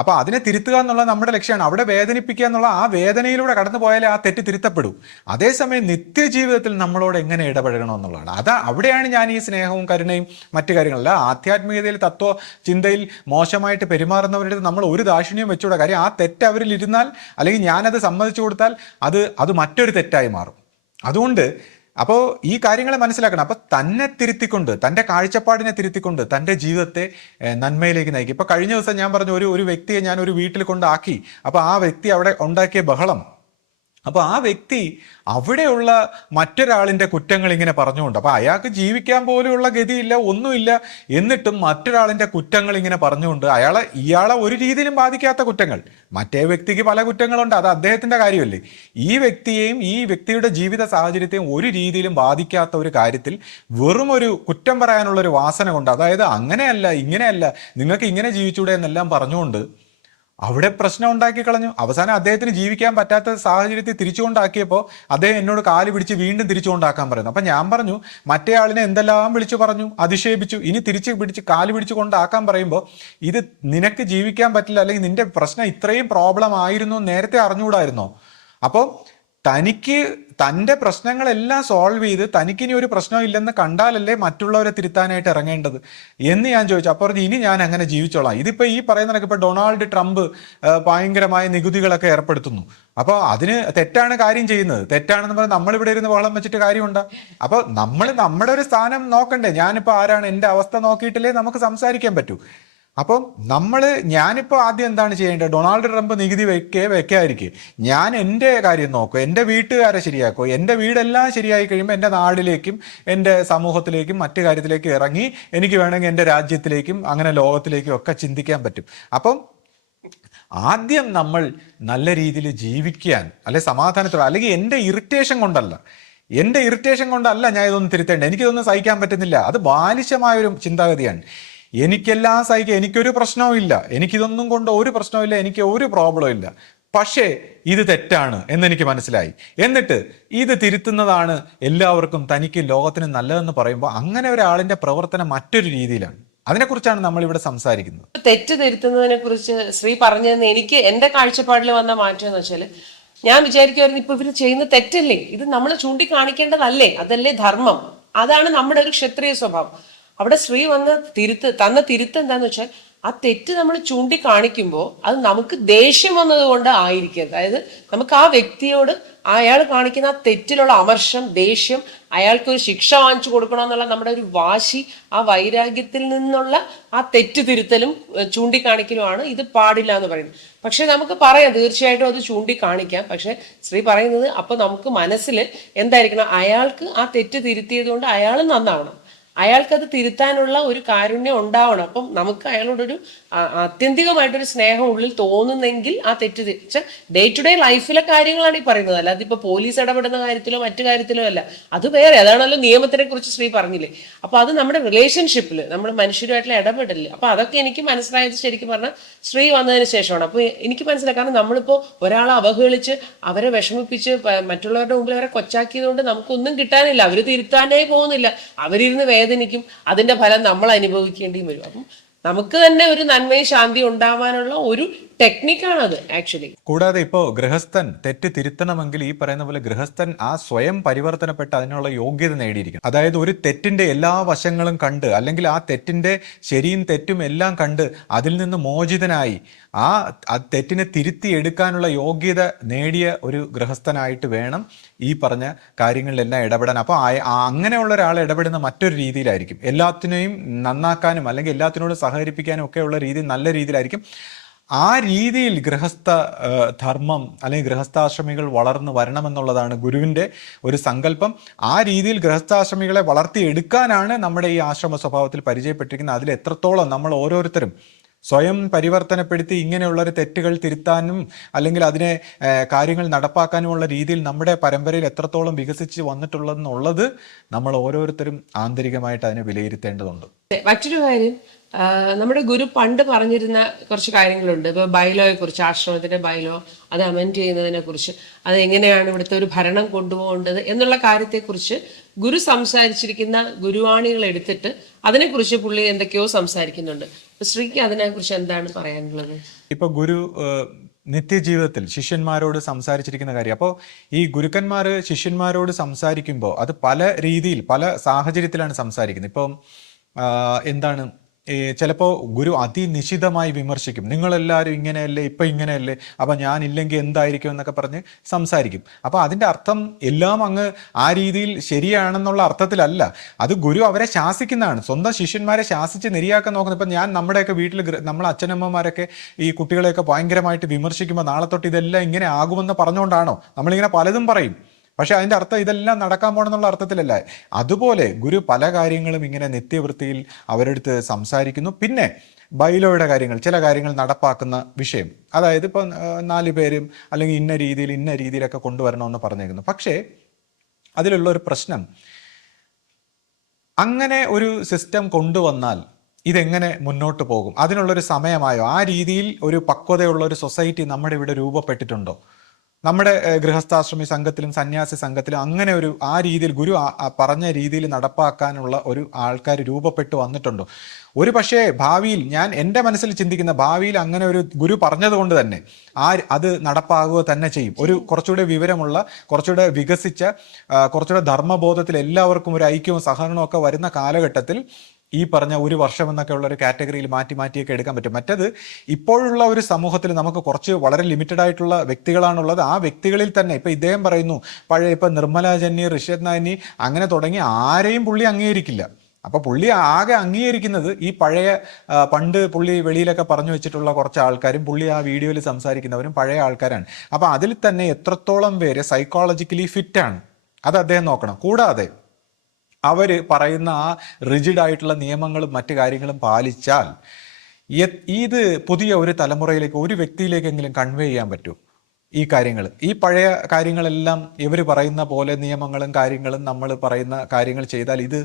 അപ്പോൾ അതിനെ തിരുത്തുക എന്നുള്ളത് നമ്മുടെ ലക്ഷ്യമാണ്. അവിടെ വേദനിപ്പിക്കുക എന്നുള്ള ആ വേദനയിലൂടെ കടന്നു പോയാലേ ആ തെറ്റ് തിരുത്തപ്പെടൂ. അതേസമയം നിത്യജീവിതത്തിൽ നമ്മളോട് എങ്ങനെ ഇടപഴകണം എന്നുള്ളതാണ്. അവിടെയാണ് ഞാൻ ഈ സ്നേഹവും കരുണയും മറ്റു കാര്യങ്ങളല്ല. ആധ്യാത്മികതയിൽ ചിന്തയിൽ മോശമായിട്ട് പെരുമാറുന്നവരുടെ നമ്മൾ ഒരു ദാക്ഷിണ്യം വെച്ചുകൂടാ. കാര്യം ആ തെറ്റ് അവരിൽ ഇരുന്നാൽ അല്ലെങ്കിൽ ഞാനത് സമ്മതിച്ചു കൊടുത്താൽ അത് മറ്റൊരു തെറ്റായി മാറും. അതുകൊണ്ട് അപ്പോൾ ഈ കാര്യങ്ങളെ മനസ്സിലാക്കണം. അപ്പോൾ തന്നെ തിരുത്തിക്കൊണ്ട്, തൻ്റെ കാഴ്ചപ്പാടിനെ തിരുത്തിക്കൊണ്ട് തൻ്റെ ജീവിതത്തെ നന്മയിലേക്ക് നയിക്കും. ഇപ്പോൾ കഴിഞ്ഞ ദിവസം ഞാൻ പറഞ്ഞു, ഒരു വ്യക്തിയെ ഞാൻ ഒരു വീട്ടിൽ കൊണ്ടാക്കി. അപ്പോൾ ആ വ്യക്തി അവിടെ ഉണ്ടാക്കിയ ബഹളം, അപ്പോൾ ആ വ്യക്തി അവിടെയുള്ള മറ്റൊരാളിൻ്റെ കുറ്റങ്ങൾ ഇങ്ങനെ പറഞ്ഞുകൊണ്ട്, അപ്പോൾ അയാൾക്ക് ജീവിക്കാൻ പോലെയുള്ള ഗതിയില്ല, ഒന്നുമില്ല, എന്നിട്ടും മറ്റൊരാളിൻ്റെ കുറ്റങ്ങൾ ഇങ്ങനെ പറഞ്ഞുകൊണ്ട് ഇയാളെ ഒരു രീതിയിലും ബാധിക്കാത്ത കുറ്റങ്ങൾ, മറ്റേ വ്യക്തിക്ക് പല കുറ്റങ്ങളുണ്ട്, അത് അദ്ദേഹത്തിൻ്റെ കാര്യമല്ലേ, ഈ വ്യക്തിയെയും ഈ വ്യക്തിയുടെ ജീവിത സാഹചര്യത്തെയും ഒരു രീതിയിലും ബാധിക്കാത്ത ഒരു കാര്യത്തിൽ വെറും ഒരു കുറ്റം പറയാനുള്ളൊരു വാസന കൊണ്ട്, അതായത് അങ്ങനെയല്ല ഇങ്ങനെയല്ല നിങ്ങൾക്ക് ഇങ്ങനെ ജീവിച്ചൂടെ എന്നെല്ലാം പറഞ്ഞുകൊണ്ട് അവിടെ പ്രശ്നം ഉണ്ടാക്കി കളഞ്ഞു. അവസാനം അദ്ദേഹത്തിന് ജീവിക്കാൻ പറ്റാത്ത സാഹചര്യത്തിൽ തിരിച്ചുകൊണ്ടാക്കിയപ്പോൾ അദ്ദേഹം എന്നോട് കാല് പിടിച്ച് വീണ്ടും തിരിച്ചുകൊണ്ടാക്കാൻ പറയുന്നു. അപ്പം ഞാൻ പറഞ്ഞു, മറ്റേ ആളിനെ എന്തെല്ലാം വിളിച്ചു പറഞ്ഞു, അധിക്ഷേപിച്ചു, ഇനി തിരിച്ച് പിടിച്ച് കാല് പിടിച്ച് കൊണ്ടാക്കാൻ പറയുമ്പോൾ ഇത് നിനക്ക് ജീവിക്കാൻ പറ്റില്ല, അല്ലെങ്കിൽ നിന്റെ പ്രശ്നം ഇത്രയും പ്രോബ്ലം ആയിരുന്നു നേരത്തെ അറിഞ്ഞുകൂടായിരുന്നോ? അപ്പോൾ തനിക്ക് തൻ്റെ പ്രശ്നങ്ങളെല്ലാം സോൾവ് ചെയ്ത് തനിക്കിനി ഒരു പ്രശ്നം ഇല്ലെന്ന് കണ്ടാലല്ലേ മറ്റുള്ളവരെ തിരുത്താനായിട്ട് ഇറങ്ങേണ്ടത് എന്ന് ഞാൻ ചോദിച്ചു. അപ്പോൾ പറഞ്ഞു, ഇനി ഞാൻ അങ്ങനെ ജീവിച്ചോളാം. ഇതിപ്പോൾ ഈ പറയുന്നതൊക്കെ ഇപ്പോൾ ഡൊണാൾഡ് ട്രംപ് ഭയങ്കരമായ നികുതികളൊക്കെ ഏർപ്പെടുത്തുന്നു. അപ്പോൾ അതിന് തെറ്റാണ് കാര്യം ചെയ്യുന്നത്. തെറ്റാണെന്ന് പറഞ്ഞാൽ നമ്മളിവിടെ ഇരുന്ന് വളം വെച്ചിട്ട് കാര്യമുണ്ടോ? അപ്പോൾ നമ്മൾ നമ്മുടെ ഒരു സ്ഥാനം നോക്കണ്ടേ? ഞാനിപ്പോൾ ആരാണ്, എൻ്റെ അവസ്ഥ നോക്കിയിട്ടില്ലേ നമുക്ക് സംസാരിക്കാൻ പറ്റൂ. അപ്പം ഞാനിപ്പോൾ ആദ്യം എന്താണ് ചെയ്യേണ്ടത്? ഡൊണാൾഡ് ട്രംപ് നികുതി വെക്കാതിരിക്കുക, ഞാൻ എൻ്റെ കാര്യം നോക്കും, എൻ്റെ വീട്ടുകാരെ ശരിയാക്കും, എൻ്റെ വീടെല്ലാം ശരിയായി കഴിയുമ്പോൾ എൻ്റെ നാടിലേക്കും എൻ്റെ സമൂഹത്തിലേക്കും മറ്റു കാര്യത്തിലേക്കും ഇറങ്ങി എനിക്ക് വേണമെങ്കിൽ എൻ്റെ രാജ്യത്തിലേക്കും അങ്ങനെ ലോകത്തിലേക്കും ഒക്കെ ചിന്തിക്കാൻ പറ്റും. അപ്പം ആദ്യം നമ്മൾ നല്ല രീതിയിൽ ജീവിക്കാൻ, അല്ലെ സമാധാനത്തോടെ, അല്ലെങ്കിൽ എൻ്റെ ഇറിറ്റേഷൻ കൊണ്ടല്ല ഞാൻ ഇതൊന്നും തിരുത്തേണ്ടത്, എനിക്കിതൊന്നും സഹിക്കാൻ പറ്റുന്നില്ല. അത് ബാലിശമായൊരു ചിന്താഗതിയാണ്. എനിക്കെല്ലാം സഹിക്കുക, എനിക്കൊരു പ്രശ്നവും ഇല്ല, എനിക്കിതൊന്നും കൊണ്ട് ഒരു പ്രശ്നവും ഇല്ല, എനിക്ക് ഒരു പ്രോബ്ലം ഇല്ല, പക്ഷേ ഇത് തെറ്റാണ് എന്നെനിക്ക് മനസ്സിലായി. എന്നിട്ട് ഇത് തിരുത്തുന്നതാണ് എല്ലാവർക്കും തനിക്ക് ലോകത്തിന് നല്ലതെന്ന് പറയുമ്പോൾ അങ്ങനെ ഒരാളിൻ്റെ പ്രവർത്തനം മറ്റൊരു രീതിയിലാണ്. അതിനെക്കുറിച്ചാണ് നമ്മൾ ഇവിടെ സംസാരിക്കുന്നത്. തെറ്റ് തിരുത്തുന്നതിനെ കുറിച്ച് ശ്രീ പറഞ്ഞതെന്ന് എനിക്ക് എൻ്റെ കാഴ്ചപ്പാടിൽ വന്ന മാറ്റം എന്ന് വെച്ചാൽ, ഞാൻ വിചാരിക്കുമായിരുന്നു ഇപ്പൊ ഇവർ ചെയ്യുന്ന തെറ്റല്ലേ, ഇത് നമ്മൾ ചൂണ്ടിക്കാണിക്കേണ്ടതല്ലേ, അതല്ലേ ധർമ്മം, അതാണ് നമ്മുടെ ഒരു ക്ഷത്രിയ സ്വഭാവം. അവിടെ ശ്രീ തന്ന തിരുത്ത് എന്താന്ന് വെച്ചാൽ, ആ തെറ്റ് നമ്മൾ ചൂണ്ടിക്കാണിക്കുമ്പോൾ അത് നമുക്ക് ദേഷ്യം വന്നതുകൊണ്ട് ആയിരിക്കരുത്. അതായത് നമുക്ക് ആ വ്യക്തിയോട് അയാൾ കാണിക്കുന്ന ആ തെറ്റിലുള്ള അമർഷം, ദേഷ്യം, അയാൾക്ക് ഒരു ശിക്ഷ വാങ്ങിച്ചു കൊടുക്കണം എന്നുള്ള നമ്മുടെ ഒരു വാശി, ആ വൈരാഗ്യത്തിൽ നിന്നുള്ള ആ തെറ്റ് തിരുത്തലും ചൂണ്ടിക്കാണിക്കലുമാണ് ഇത് പാടില്ല എന്ന് പറയുന്നത്. പക്ഷെ നമുക്ക് പറയാം, തീർച്ചയായിട്ടും അത് ചൂണ്ടിക്കാണിക്കാം. പക്ഷെ ശ്രീ പറയുന്നത് അപ്പൊ നമുക്ക് മനസ്സിൽ എന്തായിരിക്കണം, അയാൾക്ക് ആ തെറ്റ് തിരുത്തിയത് കൊണ്ട് അയാൾ നന്നാവണം, അയാൾക്കത് തിരുത്താനുള്ള ഒരു കാരുണ്യം ഉണ്ടാവണം. അപ്പം നമുക്ക് അയാളോടൊരു ആത്യന്തികമായിട്ടൊരു സ്നേഹം ഉള്ളിൽ തോന്നുന്നെങ്കിൽ ആ തെറ്റ് തിരിച്ച ഡേ ടു ഡേ ലൈഫിലെ കാര്യങ്ങളാണ് ഈ പറയുന്നത്. അല്ലാതെ ഇപ്പൊ പോലീസ് ഇടപെടുന്ന കാര്യത്തിലോ മറ്റു കാര്യത്തിലോ അല്ല, അത് വേറെ. അതാണല്ലോ നിയമത്തിനെ കുറിച്ച് ശ്രീ പറഞ്ഞില്ലേ. അപ്പൊ അത് നമ്മുടെ റിലേഷൻഷിപ്പിൽ, നമ്മുടെ മനുഷ്യരുമായിട്ടുള്ള ഇടപെടലിൽ, അപ്പൊ അതൊക്കെ എനിക്ക് മനസ്സിലായത് ശരിക്കും പറഞ്ഞാൽ ശ്രീ വന്നതിന് ശേഷമാണ്. അപ്പൊ എനിക്ക് മനസ്സിലായി, കാരണം നമ്മളിപ്പോ ഒരാളെ അവഹേളിച്ച് അവരെ വിഷമിപ്പിച്ച് മറ്റുള്ളവരുടെ മുമ്പിൽ അവരെ കൊച്ചാക്കിയത് കൊണ്ട് നമുക്കൊന്നും കിട്ടാനില്ല. അവര് തിരുത്താനേ പോകുന്നില്ല, അവരിരുന്ന് വേദനിക്കും, അതിന്റെ ഫലം നമ്മൾ അനുഭവിക്കേണ്ടിയും വരും. അപ്പം നമുക്ക് തന്നെ ഒരു നന്മയും ശാന്തി ഉണ്ടാവാനുള്ള ഒരു ടെക്നിക്കാണത് ആക്ച്വലി. കൂടാതെ ഇപ്പോൾ ഗൃഹസ്ഥൻ തെറ്റ് തിരുത്തണമെങ്കിൽ ഈ പറയുന്ന പോലെ ഗൃഹസ്ഥൻ ആ സ്വയം പരിവർത്തനപ്പെട്ട് അതിനുള്ള യോഗ്യത നേടിയിരിക്കണം. അതായത് ഒരു തെറ്റിന്റെ എല്ലാ വശങ്ങളും കണ്ട്, അല്ലെങ്കിൽ ആ തെറ്റിന്റെ ശരിയും തെറ്റും എല്ലാം കണ്ട് അതിൽ നിന്ന് മോചിതനായി ആ തെറ്റിനെ തിരുത്തി എടുക്കാനുള്ള യോഗ്യത നേടിയ ഒരു ഗൃഹസ്ഥനായിട്ട് വേണം ഈ പറഞ്ഞ കാര്യങ്ങളിലെല്ലാം ഇടപെടാൻ. അപ്പോൾ അങ്ങനെയുള്ള ഒരാൾ ഇടപെടുന്ന മറ്റൊരു രീതിയിലായിരിക്കും, എല്ലാത്തിനെയും നന്നാക്കാനും അല്ലെങ്കിൽ എല്ലാത്തിനോടും സഹകരിപ്പിക്കാനും ഒക്കെ ഉള്ള രീതി നല്ല രീതിയിലായിരിക്കും. ആ രീതിയിൽ ഗൃഹസ്ഥ ധർമ്മം അല്ലെങ്കിൽ ഗൃഹസ്ഥാശ്രമികൾ വളർന്നു വരണമെന്നുള്ളതാണ് ഗുരുവിൻ്റെ ഒരു സങ്കല്പം. ആ രീതിയിൽ ഗൃഹസ്ഥാശ്രമികളെ വളർത്തിയെടുക്കാനാണ് നമ്മുടെ ഈ ആശ്രമ സ്വഭാവത്തിൽ പരിചയപ്പെട്ടിരിക്കുന്നത്. അതിൽ എത്രത്തോളം നമ്മൾ ഓരോരുത്തരും സ്വയം പരിവർത്തനപ്പെടുത്തി ഇങ്ങനെയുള്ളൊരു തെറ്റുകൾ തിരുത്താനും അല്ലെങ്കിൽ അതിനെ കാര്യങ്ങൾ നടപ്പാക്കാനുമുള്ള രീതിയിൽ നമ്മുടെ പരമ്പരയിൽ എത്രത്തോളം വികസിച്ച് വന്നിട്ടുള്ളതെന്നുള്ളത് നമ്മൾ ഓരോരുത്തരും ആന്തരികമായിട്ട് അതിനെ വിലയിരുത്തേണ്ടതുണ്ട്. മറ്റൊരു കാര്യം, നമ്മുടെ ഗുരു പണ്ട് പറഞ്ഞിരുന്ന കുറച്ച് കാര്യങ്ങളുണ്ട്. ഇപ്പൊ ബൈലോയെ കുറിച്ച്, ആശ്രമത്തിന്റെ ബൈലോ അത് അമെൻഡ് ചെയ്യുന്നതിനെ കുറിച്ച്, അത് എങ്ങനെയാണ് ഇവിടുത്തെ ഒരു ഭരണം കൊണ്ടുപോകേണ്ടത് എന്നുള്ള കാര്യത്തെക്കുറിച്ച് ഗുരു സംസാരിച്ചിരിക്കുന്ന ഗുരുവാണികൾ എടുത്തിട്ട് അതിനെക്കുറിച്ച് പുള്ളി എന്തൊക്കെയോ സംസാരിക്കുന്നുണ്ട്. ശ്രീക്ക് അതിനെക്കുറിച്ച് എന്താണ് പറയാനുള്ളത്? ഇപ്പൊ ഗുരു നിത്യജീവിതത്തിൽ ശിഷ്യന്മാരോട് സംസാരിച്ചിരിക്കുന്ന കാര്യം, അപ്പോൾ ഈ ഗുരുക്കന്മാർ ശിഷ്യന്മാരോട് സംസാരിക്കുമ്പോൾ അത് പല രീതിയിൽ പല സാഹചര്യത്തിലാണ് സംസാരിക്കുന്നത്. ഇപ്പം എന്താണ്, ചിലപ്പോൾ ഗുരു അതിനിശിതമായി വിമർശിക്കും. നിങ്ങളെല്ലാവരും ഇങ്ങനെയല്ലേ, ഇപ്പം ഇങ്ങനെയല്ലേ, അപ്പം ഞാനില്ലെങ്കിൽ എന്തായിരിക്കും എന്നൊക്കെ പറഞ്ഞ് സംസാരിക്കും. അപ്പോൾ അതിൻ്റെ അർത്ഥം എല്ലാം അങ്ങ് ആ രീതിയിൽ ശരിയാണെന്നുള്ള അർത്ഥത്തിലല്ല. അത് ഗുരു അവരെ ശാസിക്കുന്നതാണ്, സ്വന്തം ശിഷ്യന്മാരെ ശാസിച്ച് നെരിയാക്കാൻ നോക്കുന്നത്. ഇപ്പം ഞാൻ നമ്മുടെയൊക്കെ വീട്ടിൽ നമ്മളെ അച്ഛനമ്മമാരൊക്കെ ഈ കുട്ടികളെയൊക്കെ ഭയങ്കരമായിട്ട് വിമർശിക്കുമ്പോൾ നാളെ തൊട്ട് ഇതെല്ലാം ഇങ്ങനെ ആകുമെന്ന് പറഞ്ഞുകൊണ്ടാണോ നമ്മളിങ്ങനെ പലതും പറയും. പക്ഷെ അതിൻ്റെ അർത്ഥം ഇതെല്ലാം നടക്കാൻ പോകണമെന്നുള്ള അർത്ഥത്തിലല്ല. അതുപോലെ ഗുരു പല കാര്യങ്ങളും ഇങ്ങനെ നിത്യവൃത്തിയിൽ അവരെടുത്ത് സംസാരിക്കുന്നു. പിന്നെ ബൈലോയുടെ കാര്യങ്ങൾ, ചില കാര്യങ്ങൾ നടപ്പാക്കുന്ന വിഷയം, അതായത് ഇപ്പം 4 പേരും അല്ലെങ്കിൽ ഇന്ന രീതിയിലൊക്കെ കൊണ്ടുവരണമെന്ന് പറഞ്ഞേക്കുന്നു. പക്ഷേ അതിലുള്ള ഒരു പ്രശ്നം, അങ്ങനെ ഒരു സിസ്റ്റം കൊണ്ടുവന്നാൽ ഇതെങ്ങനെ മുന്നോട്ട് പോകും? അതിനുള്ളൊരു സമയമായോ? ആ രീതിയിൽ ഒരു പക്വതയുള്ള ഒരു സൊസൈറ്റി നമ്മുടെ ഇവിടെ രൂപപ്പെട്ടിട്ടുണ്ടോ? നമ്മുടെ ഗൃഹസ്ഥാശ്രമി സംഘത്തിലും സന്യാസി സംഘത്തിലും അങ്ങനെ ഒരു ആ രീതിയിൽ ഗുരു പറഞ്ഞ രീതിയിൽ നടപ്പാക്കാനുള്ള ഒരു ആൾക്കാർ രൂപപ്പെട്ടു വന്നിട്ടുണ്ടോ? ഒരു പക്ഷേ ഭാവിയിൽ, ഞാൻ എൻ്റെ മനസ്സിൽ ചിന്തിക്കുന്ന ഭാവിയിൽ അങ്ങനെ ഒരു ഗുരു പറഞ്ഞതുകൊണ്ട് തന്നെ അത് നടപ്പാകുക തന്നെ ചെയ്യും. ഒരു കുറച്ചുകൂടെ വിവരമുള്ള, കുറച്ചുകൂടെ വികസിച്ച, കുറച്ചുകൂടെ ധർമ്മബോധത്തിൽ എല്ലാവർക്കും ഒരു ഐക്യവും സഹകരണവും ഒക്കെ വരുന്ന കാലഘട്ടത്തിൽ ഈ പറഞ്ഞ ഒരു വർഷം എന്നൊക്കെ ഉള്ള ഒരു കാറ്റഗറിയിൽ മാറ്റിയൊക്കെ എടുക്കാൻ പറ്റും. മറ്റത് ഇപ്പോഴുള്ള ഒരു സമൂഹത്തിൽ നമുക്ക് കുറച്ച് വളരെ ലിമിറ്റഡ് ആയിട്ടുള്ള വ്യക്തികളാണുള്ളത്. ആ വ്യക്തികളിൽ തന്നെ ഇപ്പൊ ഇദ്ദേഹം പറയുന്നു പഴയ ഇപ്പൊ നിർമ്മല ജന്നി, ഋഷത് നാനി അങ്ങനെ തുടങ്ങി ആരെയും പുള്ളി അംഗീകരിക്കില്ല. അപ്പൊ പുള്ളി ആകെ അംഗീകരിക്കുന്നത് ഈ പഴയ പണ്ട് പുള്ളി വെളിയിലൊക്കെ പറഞ്ഞു വെച്ചിട്ടുള്ള കുറച്ച് ആൾക്കാരും പുള്ളി ആ വീഡിയോയിൽ സംസാരിക്കുന്നവരും പഴയ ആൾക്കാരാണ്. അപ്പൊ അതിൽ തന്നെ എത്രത്തോളം പേര് സൈക്കോളജിക്കലി ഫിറ്റാണ് അത് അദ്ദേഹം നോക്കണം. കൂടാതെ അവർ പറയുന്ന ആ റിജിഡ് ആയിട്ടുള്ള നിയമങ്ങളും മറ്റു കാര്യങ്ങളും പാലിച്ചാൽ ഇത് പുതിയ ഒരു തലമുറയിലേക്ക്, ഒരു വ്യക്തിയിലേക്കെങ്കിലും കൺവേ ചെയ്യാൻ പറ്റൂ ഈ കാര്യങ്ങൾ. ഈ പഴയ കാര്യങ്ങളെല്ലാം ഇവർ പറയുന്ന പോലെ നിയമങ്ങളും കാര്യങ്ങളും നമ്മൾ പറയുന്ന കാര്യങ്ങൾ ചെയ്താൽ ഇത്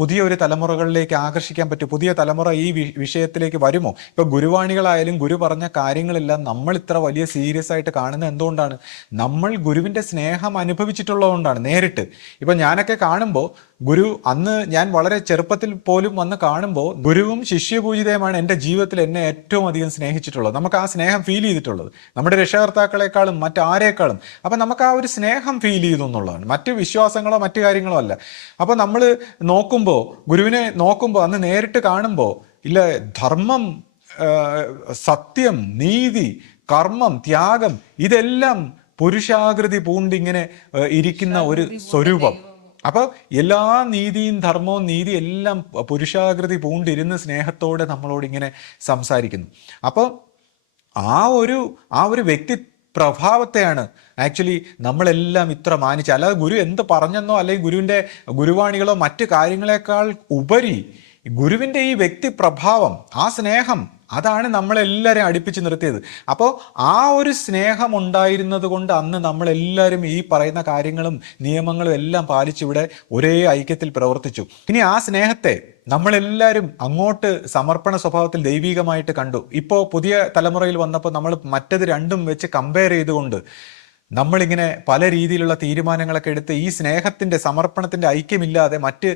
പുതിയ ഒരു തലമുറകളിലേക്ക് ആകർഷിക്കാൻ പറ്റും. പുതിയ തലമുറ ഈ വിഷയത്തിലേക്ക് വരുമോ? ഇപ്പൊ ഗുരുവാണികളായാലും ഗുരു പറഞ്ഞ കാര്യങ്ങളെല്ലാം നമ്മൾ ഇത്ര വലിയ സീരിയസ് ആയിട്ട് കാണുന്നത് എന്തുകൊണ്ടാണ്? നമ്മൾ ഗുരുവിന്റെ സ്നേഹം അനുഭവിച്ചിട്ടുള്ളതുകൊണ്ടാണ് നേരിട്ട്. ഇപ്പൊ ഞാനൊക്കെ കാണുമ്പോൾ ഗുരു അന്ന് ഞാൻ വളരെ ചെറുപ്പത്തിൽ പോലും വന്ന് കാണുമ്പോൾ ഗുരുവും ശിഷ്യപൂജിതയുമാണ് എൻ്റെ ജീവിതത്തിൽ എന്നെ ഏറ്റവും അധികം സ്നേഹിച്ചിട്ടുള്ളത്. നമുക്ക് ആ സ്നേഹം ഫീൽ ചെയ്തിട്ടുള്ളത് നമ്മുടെ രക്ഷകർത്താക്കളെക്കാളും മറ്റാരേക്കാളും. അപ്പം നമുക്ക് ആ ഒരു സ്നേഹം ഫീൽ ചെയ്തു എന്നുള്ളതാണ്, മറ്റ് വിശ്വാസങ്ങളോ മറ്റു കാര്യങ്ങളോ അല്ല. അപ്പം നമ്മൾ നോക്കുമ്പോൾ, ഗുരുവിനെ നോക്കുമ്പോൾ, അന്ന് നേരിട്ട് കാണുമ്പോൾ ഇല്ല, ധർമ്മം, സത്യം, നീതി, കർമ്മം, ത്യാഗം, ഇതെല്ലാം പുരുഷാകൃതി പൂണ്ടിങ്ങനെ ഇരിക്കുന്ന ഒരു സ്വരൂപം. അപ്പോൾ എല്ലാ നീതിയും ധർമ്മവും നീതി എല്ലാം പുരുഷാകൃതി പൂണ്ടിരുന്ന് സ്നേഹത്തോടെ നമ്മളോട് ഇങ്ങനെ സംസാരിക്കുന്നു. അപ്പോൾ ആ ഒരു വ്യക്തി പ്രഭാവത്തെയാണ് ആക്ച്വലി നമ്മളെല്ലാം ഇത്ര മാനിച്ച്. അല്ലാതെ ഗുരു എന്ത് പറഞ്ഞെന്നോ അല്ലെങ്കിൽ ഗുരുവിൻ്റെ ഗുരുവാണികളോ മറ്റു കാര്യങ്ങളെക്കാൾ ഉപരി ഗുരുവിൻ്റെ ഈ വ്യക്തി പ്രഭാവം, ആ സ്നേഹം, അതാണ് നമ്മളെല്ലാവരും അടുപ്പിച്ച് നിർത്തിയത്. അപ്പോൾ ആ ഒരു സ്നേഹം ഉണ്ടായിരുന്നത് കൊണ്ട് അന്ന് നമ്മളെല്ലാവരും ഈ പറയുന്ന കാര്യങ്ങളും നിയമങ്ങളും എല്ലാം പാലിച്ചിവിടെ ഒരേ ഐക്യത്തിൽ പ്രവർത്തിച്ചു. ഇനി ആ സ്നേഹത്തെ നമ്മളെല്ലാവരും അങ്ങോട്ട് സമർപ്പണ സ്വഭാവത്തിൽ ദൈവികമായിട്ട് കണ്ടു. ഇപ്പോൾ പുതിയ തലമുറയിൽ വന്നപ്പോൾ നമ്മൾ മറ്റത് രണ്ടും വെച്ച് കമ്പയർ ചെയ്തുകൊണ്ട് നമ്മളിങ്ങനെ പല രീതിയിലുള്ള തീരുമാനങ്ങളൊക്കെ എടുത്ത് ഈ സ്നേഹത്തിൻ്റെ, സമർപ്പണത്തിൻ്റെ ഐക്യമില്ലാതെ മറ്റ്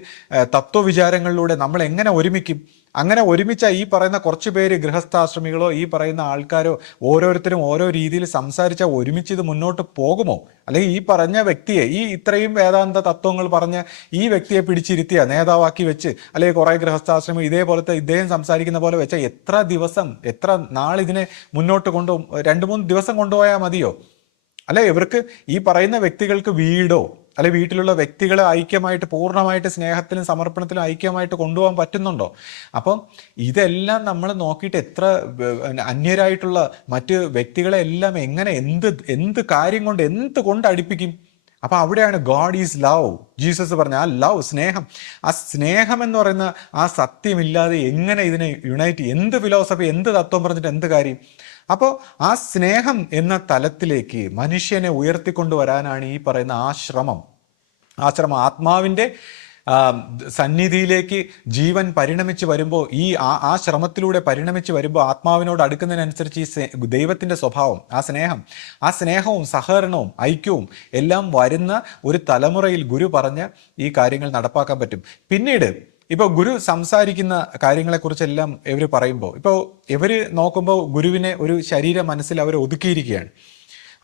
തത്വവിചാരങ്ങളിലൂടെ നമ്മൾ എങ്ങനെ ഒരുമിക്കും? അങ്ങനെ ഒരുമിച്ച ഈ പറയുന്ന കുറച്ച് പേര് ഗൃഹസ്ഥാശ്രമികളോ ഈ പറയുന്ന ആൾക്കാരോ ഓരോരുത്തരും ഓരോ രീതിയിൽ സംസാരിച്ചാൽ ഒരുമിച്ച് ഇത് മുന്നോട്ട് പോകുമോ? അല്ലെങ്കിൽ ഈ പറഞ്ഞ വ്യക്തിയെ, ഈ ഇത്രയും വേദാന്ത തത്വങ്ങൾ പറഞ്ഞ ഈ വ്യക്തിയെ പിടിച്ചിരുത്തിയ നേതാവാക്കി വെച്ച്, അല്ലെങ്കിൽ കുറേ ഗൃഹസ്ഥാശ്രമം ഇതേപോലത്തെ ഇദ്ദേഹം സംസാരിക്കുന്ന പോലെ വെച്ചാൽ എത്ര ദിവസം, എത്ര നാളിതിനെ മുന്നോട്ട് 2-3 ദിവസം കൊണ്ടുപോയാൽ മതിയോ? അല്ലെ, ഇവർക്ക് ഈ പറയുന്ന വ്യക്തികൾക്ക് വീടോ അല്ലെ വീട്ടിലുള്ള വ്യക്തികളെ ഐക്യമായിട്ട് പൂർണ്ണമായിട്ട് സ്നേഹത്തിലും സമർപ്പണത്തിലും ഐക്യമായിട്ട് കൊണ്ടുപോകാൻ പറ്റുന്നുണ്ടോ? അപ്പം ഇതെല്ലാം നമ്മൾ നോക്കിയിട്ട് എത്ര അന്യരായിട്ടുള്ള മറ്റ് വ്യക്തികളെ എല്ലാം എങ്ങനെ എന്ത് കാര്യം കൊണ്ട് എന്ത് അടുപ്പിക്കും? അപ്പൊ അവിടെയാണ് ഗോഡ് ഈസ് ലവ്. ജീസസ് പറഞ്ഞ ആ ലവ്, സ്നേഹം, ആ സ്നേഹം എന്ന് പറയുന്ന ആ സത്യമില്ലാതെ എങ്ങനെ ഇതിനെ യുണൈറ്റ്, എന്ത് ഫിലോസഫി, എന്ത് തത്വം പറഞ്ഞിട്ട് എന്ത് കാര്യം? അപ്പോൾ ആ സ്നേഹം എന്ന തലത്തിലേക്ക് മനുഷ്യനെ ഉയർത്തിക്കൊണ്ടുവരാനാണ് ഈ പറയുന്ന ആ ശ്രമം. ആത്മാവിൻ്റെ സന്നിധിയിലേക്ക് ജീവൻ പരിണമിച്ച് വരുമ്പോൾ, ആ ശ്രമത്തിലൂടെ പരിണമിച്ച് വരുമ്പോൾ ആത്മാവിനോട് അടുക്കുന്നതിനനുസരിച്ച് ഈ ദൈവത്തിൻ്റെ സ്വഭാവം, ആ സ്നേഹവും സഹകരണവും ഐക്യവും എല്ലാം വരുന്ന ഒരു തലമുറയിൽ ഗുരു പറഞ്ഞ ഈ കാര്യങ്ങൾ നടപ്പാക്കാൻ പറ്റും. പിന്നീട് ഇപ്പോൾ ഗുരു സംസാരിക്കുന്ന കാര്യങ്ങളെക്കുറിച്ചെല്ലാം ഇവർ പറയുമ്പോൾ, ഇപ്പോൾ ഇവർ നോക്കുമ്പോൾ ഗുരുവിനെ ഒരു ശരീര മനസ്സിൽ അവർ ഒതുക്കിയിരിക്കുകയാണ്.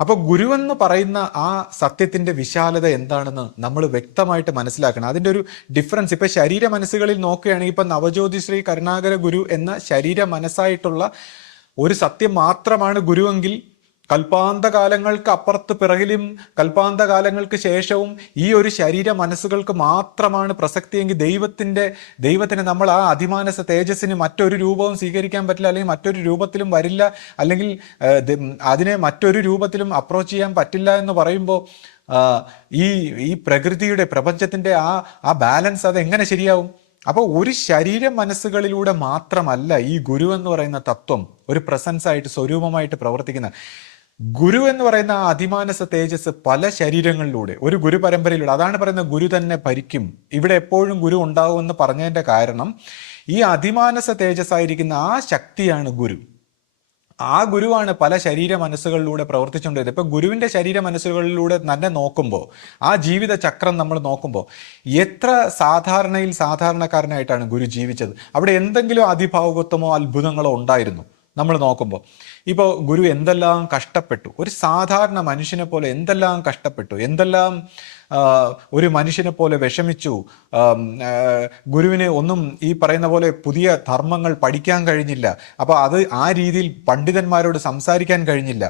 അപ്പോൾ ഗുരുവെന്ന് പറയുന്ന ആ സത്യത്തിൻ്റെ വിശാലത എന്താണെന്ന് നമ്മൾ വ്യക്തമായിട്ട് മനസ്സിലാക്കണം. അതിൻ്റെ ഒരു ഡിഫറൻസ് ഇപ്പോൾ ശരീര മനസ്സുകളിൽ നോക്കുകയാണെങ്കിൽ ഇപ്പം നവജ്യോതി ശ്രീ കരുണാകര ഗുരു എന്ന ശരീര മനസ്സായിട്ടുള്ള ഒരു സത്യം മാത്രമാണ് ഗുരുവെങ്കിൽ, കൽപ്പാന്തകാലങ്ങൾക്ക് അപ്പുറത്ത് പിറകിലും കൽപ്പാന്തകാലങ്ങൾക്ക് ശേഷവും ഈ ഒരു ശരീര മനസ്സുകൾക്ക് മാത്രമാണ് പ്രസക്തിയെങ്കിൽ ദൈവത്തിന് നമ്മൾ ആ അതിമാനസ തേജസ്സിന് മറ്റൊരു രൂപവും സ്വീകരിക്കാൻ പറ്റില്ല, അല്ലെങ്കിൽ മറ്റൊരു രൂപത്തിലും വരില്ല, അല്ലെങ്കിൽ അതിനെ മറ്റൊരു രൂപത്തിലും അപ്രോച്ച് ചെയ്യാൻ പറ്റില്ല എന്ന് പറയുമ്പോൾ ഈ പ്രകൃതിയുടെ, പ്രപഞ്ചത്തിൻ്റെ ആ ബാലൻസ് അത് എങ്ങനെ ശരിയാവും? അപ്പോൾ ഒരു ശരീര മനസ്സുകളിലൂടെ മാത്രമല്ല ഈ ഗുരു എന്ന് പറയുന്ന തത്വം ഒരു പ്രസൻസ് ആയിട്ട് സ്വരൂപമായിട്ട് പ്രവർത്തിക്കുന്ന. ഗുരു എന്ന് പറയുന്ന ആ അതിമാനസ തേജസ് പല ശരീരങ്ങളിലൂടെ ഒരു ഗുരു പരമ്പരയിലൂടെ, അതാണ് പറയുന്നത് ഗുരു തന്നെ ഭരിക്കും, ഇവിടെ എപ്പോഴും ഗുരു ഉണ്ടാവുമെന്ന് പറഞ്ഞതിന്റെ കാരണം ഈ അതിമാനസ തേജസ് ആയിരിക്കുന്ന ആ ശക്തിയാണ് ഗുരു. ആ ഗുരുവാണ് പല ശരീര മനസ്സുകളിലൂടെ പ്രവർത്തിച്ചുകൊണ്ടിരുന്നത്. ഇപ്പൊ ഗുരുവിന്റെ ശരീര മനസ്സുകളിലൂടെ തന്നെ നോക്കുമ്പോൾ, ആ ജീവിത ചക്രം നമ്മൾ നോക്കുമ്പോൾ, എത്ര സാധാരണക്കാരനായിട്ടാണ് ഗുരു ജീവിച്ചത്. അവിടെ എന്തെങ്കിലും അതിഭാവുകത്വമോ അത്ഭുതങ്ങളോ ഉണ്ടായിരുന്നു? നമ്മൾ നോക്കുമ്പോൾ ഇപ്പോൾ ഗുരു എന്തെല്ലാം കഷ്ടപ്പെട്ടു, ഒരു സാധാരണ മനുഷ്യനെ പോലെ എന്തെല്ലാം കഷ്ടപ്പെട്ടു, എന്തെല്ലാം ഒരു മനുഷ്യനെ പോലെ വിഷമിച്ചു. ഗുരുവിന് ഒന്നും ഈ പറയുന്ന പോലെ പുതിയ ധർമ്മങ്ങൾ പഠിക്കാൻ കഴിഞ്ഞില്ല. അപ്പോൾ അത് ആ രീതിയിൽ പണ്ഡിതന്മാരോട് സംസാരിക്കാൻ കഴിഞ്ഞില്ല.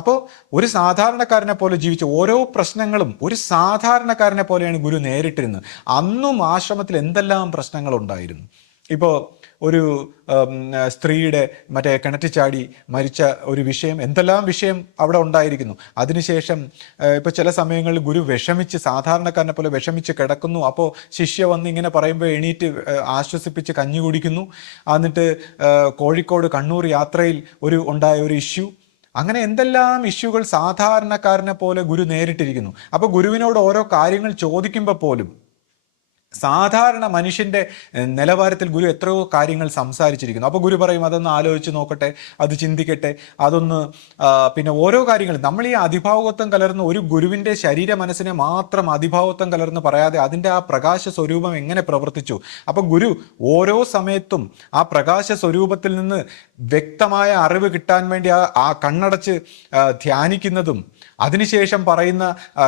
അപ്പോൾ ഒരു സാധാരണക്കാരനെ പോലെ ജീവിച്ചു. ഓരോ പ്രശ്നങ്ങളും ഒരു സാധാരണക്കാരനെ പോലെയാണ് ഗുരു നേരിട്ടിരുന്നത്. അന്നും ആശ്രമത്തിൽ എന്തെല്ലാം പ്രശ്നങ്ങളുണ്ടായിരുന്നു. ഇപ്പോൾ ഒരു സ്ത്രീയുടെ മറ്റേ കിണറ്റിൽ ചാടി മരിച്ച ഒരു വിഷയം, എന്തെല്ലാം വിഷയം അവിടെ ഉണ്ടായിരിക്കുന്നു. അതിനുശേഷം ഇപ്പോൾ ചില സമയങ്ങളിൽ ഗുരു വിഷമിച്ച്, സാധാരണക്കാരനെ പോലെ വിഷമിച്ച് കിടക്കുന്നു. അപ്പോൾ ശിഷ്യ വന്ന് ഇങ്ങനെ പറയുമ്പോൾ എണീറ്റ് ആശ്വസിപ്പിച്ച് കഞ്ഞി കുടിക്കുന്നു. എന്നിട്ട് കോഴിക്കോട് കണ്ണൂർ യാത്രയിൽ ഉണ്ടായ ഒരു ഇഷ്യൂ, അങ്ങനെ എന്തെല്ലാം ഇഷ്യൂകൾ സാധാരണക്കാരനെ പോലെ ഗുരു നേരിട്ടിരിക്കുന്നു. അപ്പോൾ ഗുരുവിനോട് ഓരോ കാര്യങ്ങൾ ചോദിക്കുമ്പോൾ പോലും സാധാരണ മനുഷ്യന്റെ നിലവാരത്തിൽ ഗുരു എത്രയോ കാര്യങ്ങൾ സംസാരിച്ചിരിക്കുന്നു. അപ്പോൾ ഗുരു പറയും അതൊന്ന് ആലോചിച്ച് നോക്കട്ടെ, അത് ചിന്തിക്കട്ടെ, അതൊന്ന് പിന്നെ ഓരോ കാര്യങ്ങൾ നമ്മൾ ഈ അതിഭാവത്വം കലർന്ന് ഒരു ഗുരുവിന്റെ ശരീര മനസ്സിനെ മാത്രം അതിഭാവത്വം കലർന്ന് പറയാതെ അതിൻ്റെ ആ പ്രകാശ സ്വരൂപം എങ്ങനെ പ്രവർത്തിച്ചു. അപ്പോൾ ഗുരു ഓരോ സമയത്തും ആ പ്രകാശ സ്വരൂപത്തിൽ നിന്ന് വ്യക്തമായ അറിവ് കിട്ടാൻ വേണ്ടി ആ കണ്ണടച്ച് ധ്യാനിക്കുന്നതും അതിനുശേഷം പറയുന്ന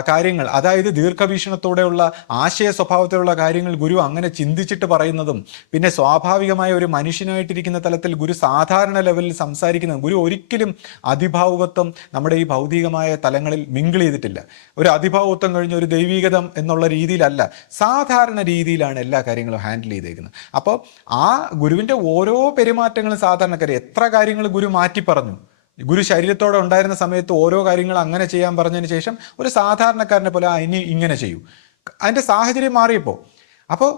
കാര്യങ്ങൾ, അതായത് ദീർഘവീക്ഷണത്തോടെയുള്ള ആശയ സ്വഭാവത്തിലുള്ള കാര്യങ്ങൾ ഗുരു അങ്ങനെ ചിന്തിച്ചിട്ട് പറയുന്നതും, പിന്നെ സ്വാഭാവികമായ ഒരു മനുഷ്യനായിട്ടിരിക്കുന്ന തലത്തിൽ ഗുരു സാധാരണ ലെവലിൽ സംസാരിക്കുന്നതും. ഗുരു ഒരിക്കലും അതിഭാവുകത്വം നമ്മുടെ ഈ ഭൗതികമായ തലങ്ങളിൽ മിങ്കിൾ ചെയ്തിട്ടില്ല. ഒരു അതിഭാവുകത്വം കഴിഞ്ഞ ഒരു ദൈവീകതം എന്നുള്ള രീതിയിലല്ല, സാധാരണ രീതിയിലാണ് എല്ലാ കാര്യങ്ങളും ഹാൻഡിൽ ചെയ്തേക്കുന്നത്. അപ്പോൾ ആ ഗുരുവിൻ്റെ ഓരോ പെരുമാറ്റങ്ങളും സാധാരണക്കാരെ എത്ര കാര്യങ്ങൾ ഗുരു മാറ്റി പറഞ്ഞു. ഗുരു ശരീരത്തോടെ ഉണ്ടായിരുന്ന സമയത്ത് ഓരോ കാര്യങ്ങൾ അങ്ങനെ ചെയ്യാൻ പറഞ്ഞതിന് ശേഷം ഒരു സാധാരണക്കാരനെ പോലെ ഇനി ഇങ്ങനെ ചെയ്യൂ, അതിൻ്റെ സാഹചര്യം മാറിയപ്പോൾ. അപ്പോൾ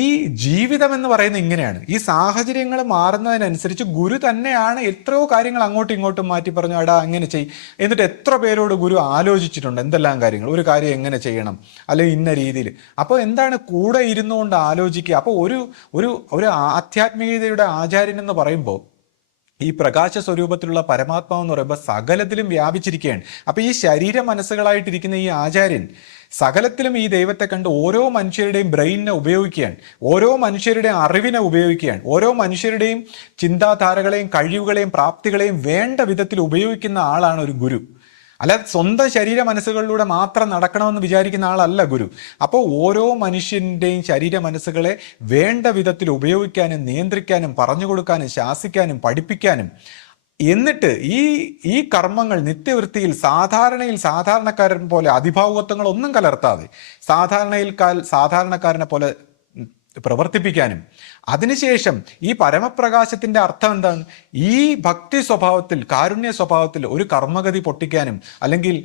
ഈ ജീവിതം എന്ന് പറയുന്നത് ഇങ്ങനെയാണ്. ഈ സാഹചര്യങ്ങൾ മാറുന്നതിനനുസരിച്ച് ഗുരു തന്നെയാണ് എത്രയോ കാര്യങ്ങൾ അങ്ങോട്ടും ഇങ്ങോട്ടും മാറ്റി പറഞ്ഞു, എടാ അങ്ങനെ ചെയ്യും. എന്നിട്ട് എത്ര പേരോട് ഗുരു ആലോചിച്ചിട്ടുണ്ട് എന്തെല്ലാം കാര്യങ്ങൾ, ഒരു കാര്യം എങ്ങനെ ചെയ്യണം, അല്ലെങ്കിൽ ഇന്ന രീതിയിൽ. അപ്പോൾ എന്താണ് കൂടെ ഇരുന്നുകൊണ്ട് ആലോചിക്കുക. അപ്പോൾ ഒരു ആധ്യാത്മികതയുടെ ആചാര്യൻ എന്ന് പറയുമ്പോൾ ഈ പ്രകാശ സ്വരൂപത്തിലുള്ള പരമാത്മാവ് എന്ന് പറയുമ്പോൾ സകലത്തിലും വ്യാപിച്ചിരിക്കുകയാണ്. അപ്പോൾ ഈ ശരീര മനസ്സുകളായിട്ടിരിക്കുന്ന ഈ ആചാര്യൻ സകലത്തിലും ഈ ദൈവത്തെ കണ്ട് ഓരോ മനുഷ്യരുടെയും ബ്രെയിനിനെ ഉപയോഗിക്കുകയാണ്, ഓരോ മനുഷ്യരുടെയും അറിവിനെ ഉപയോഗിക്കുകയാണ്, ഓരോ മനുഷ്യരുടെയും ചിന്താധാരകളെയും കഴിവുകളെയും പ്രാപ്തികളെയും വേണ്ട വിധത്തിൽ ഉപയോഗിക്കുന്ന ആളാണ് ഒരു ഗുരു. അല്ലാതെ സ്വന്തം ശരീര മനസ്സുകളിലൂടെ മാത്രം നടക്കണമെന്ന് വിചാരിക്കുന്ന ആളല്ല ഗുരു. അപ്പോൾ ഓരോ മനുഷ്യൻ്റെയും ശരീര മനസ്സുകളെ വേണ്ട വിധത്തിൽ ഉപയോഗിക്കാനും നിയന്ത്രിക്കാനും പറഞ്ഞു കൊടുക്കാനും ശാസിക്കാനും പഠിപ്പിക്കാനും, എന്നിട്ട് ഈ കർമ്മങ്ങൾ നിത്യവൃത്തിയിൽ സാധാരണക്കാരൻ പോലെ അതിഭാവുകത്വങ്ങളൊന്നും കലർത്താതെ സാധാരണക്കാരനെ പോലെ പ്രവർത്തിപ്പിക്കാനും, അതിനുശേഷം ഈ പരമപ്രകാശത്തിന്റെ അർത്ഥം എന്താണ്, ഈ ഭക്തി സ്വഭാവത്തിൽ കാരുണ്യ സ്വഭാവത്തിൽ ഒരു കർമ്മഗതി പൊട്ടിക്കാനും, അല്ലെങ്കിൽ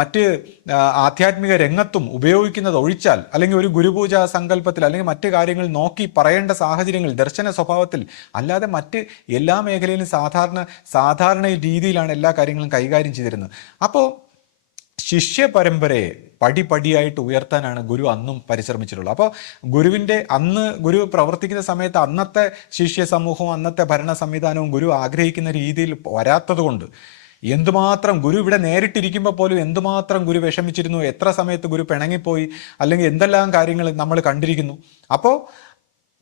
മറ്റ് ആധ്യാത്മിക രംഗത്തും ഉപയോഗിക്കുന്നത് ഒഴിച്ചാൽ, അല്ലെങ്കിൽ ഒരു ഗുരുപൂജ സങ്കല്പത്തിൽ അല്ലെങ്കിൽ മറ്റ് കാര്യങ്ങൾ നോക്കി പറയേണ്ട സാഹചര്യങ്ങൾ ദർശന സ്വഭാവത്തിൽ അല്ലാതെ മറ്റ് എല്ലാ മേഖലയിലും സാധാരണ രീതിയിലാണ് എല്ലാ കാര്യങ്ങളും കൈകാര്യം ചെയ്തിരുന്നത്. അപ്പോൾ ശിഷ്യ പരമ്പരയെ പടിപടിയായിട്ട് ഉയർത്താനാണ് ഗുരു അന്നും പരിശ്രമിച്ചിട്ടുള്ളത്. അപ്പോൾ അന്ന് ഗുരു പ്രവർത്തിക്കുന്ന സമയത്ത് അന്നത്തെ ശിഷ്യ സമൂഹവും അന്നത്തെ ഭരണ സംവിധാനവും ഗുരു ആഗ്രഹിക്കുന്ന രീതിയിൽ വരാത്തത് കൊണ്ട് എന്തുമാത്രം ഗുരു ഇവിടെ നേരിട്ടിരിക്കുമ്പോൾ പോലും എന്തുമാത്രം ഗുരു വിഷമിച്ചിരുന്നു, എത്ര സമയത്ത് ഗുരു പിണങ്ങിപ്പോയി, അല്ലെങ്കിൽ എന്തെല്ലാം കാര്യങ്ങൾ നമ്മൾ കണ്ടിരിക്കുന്നു. അപ്പോൾ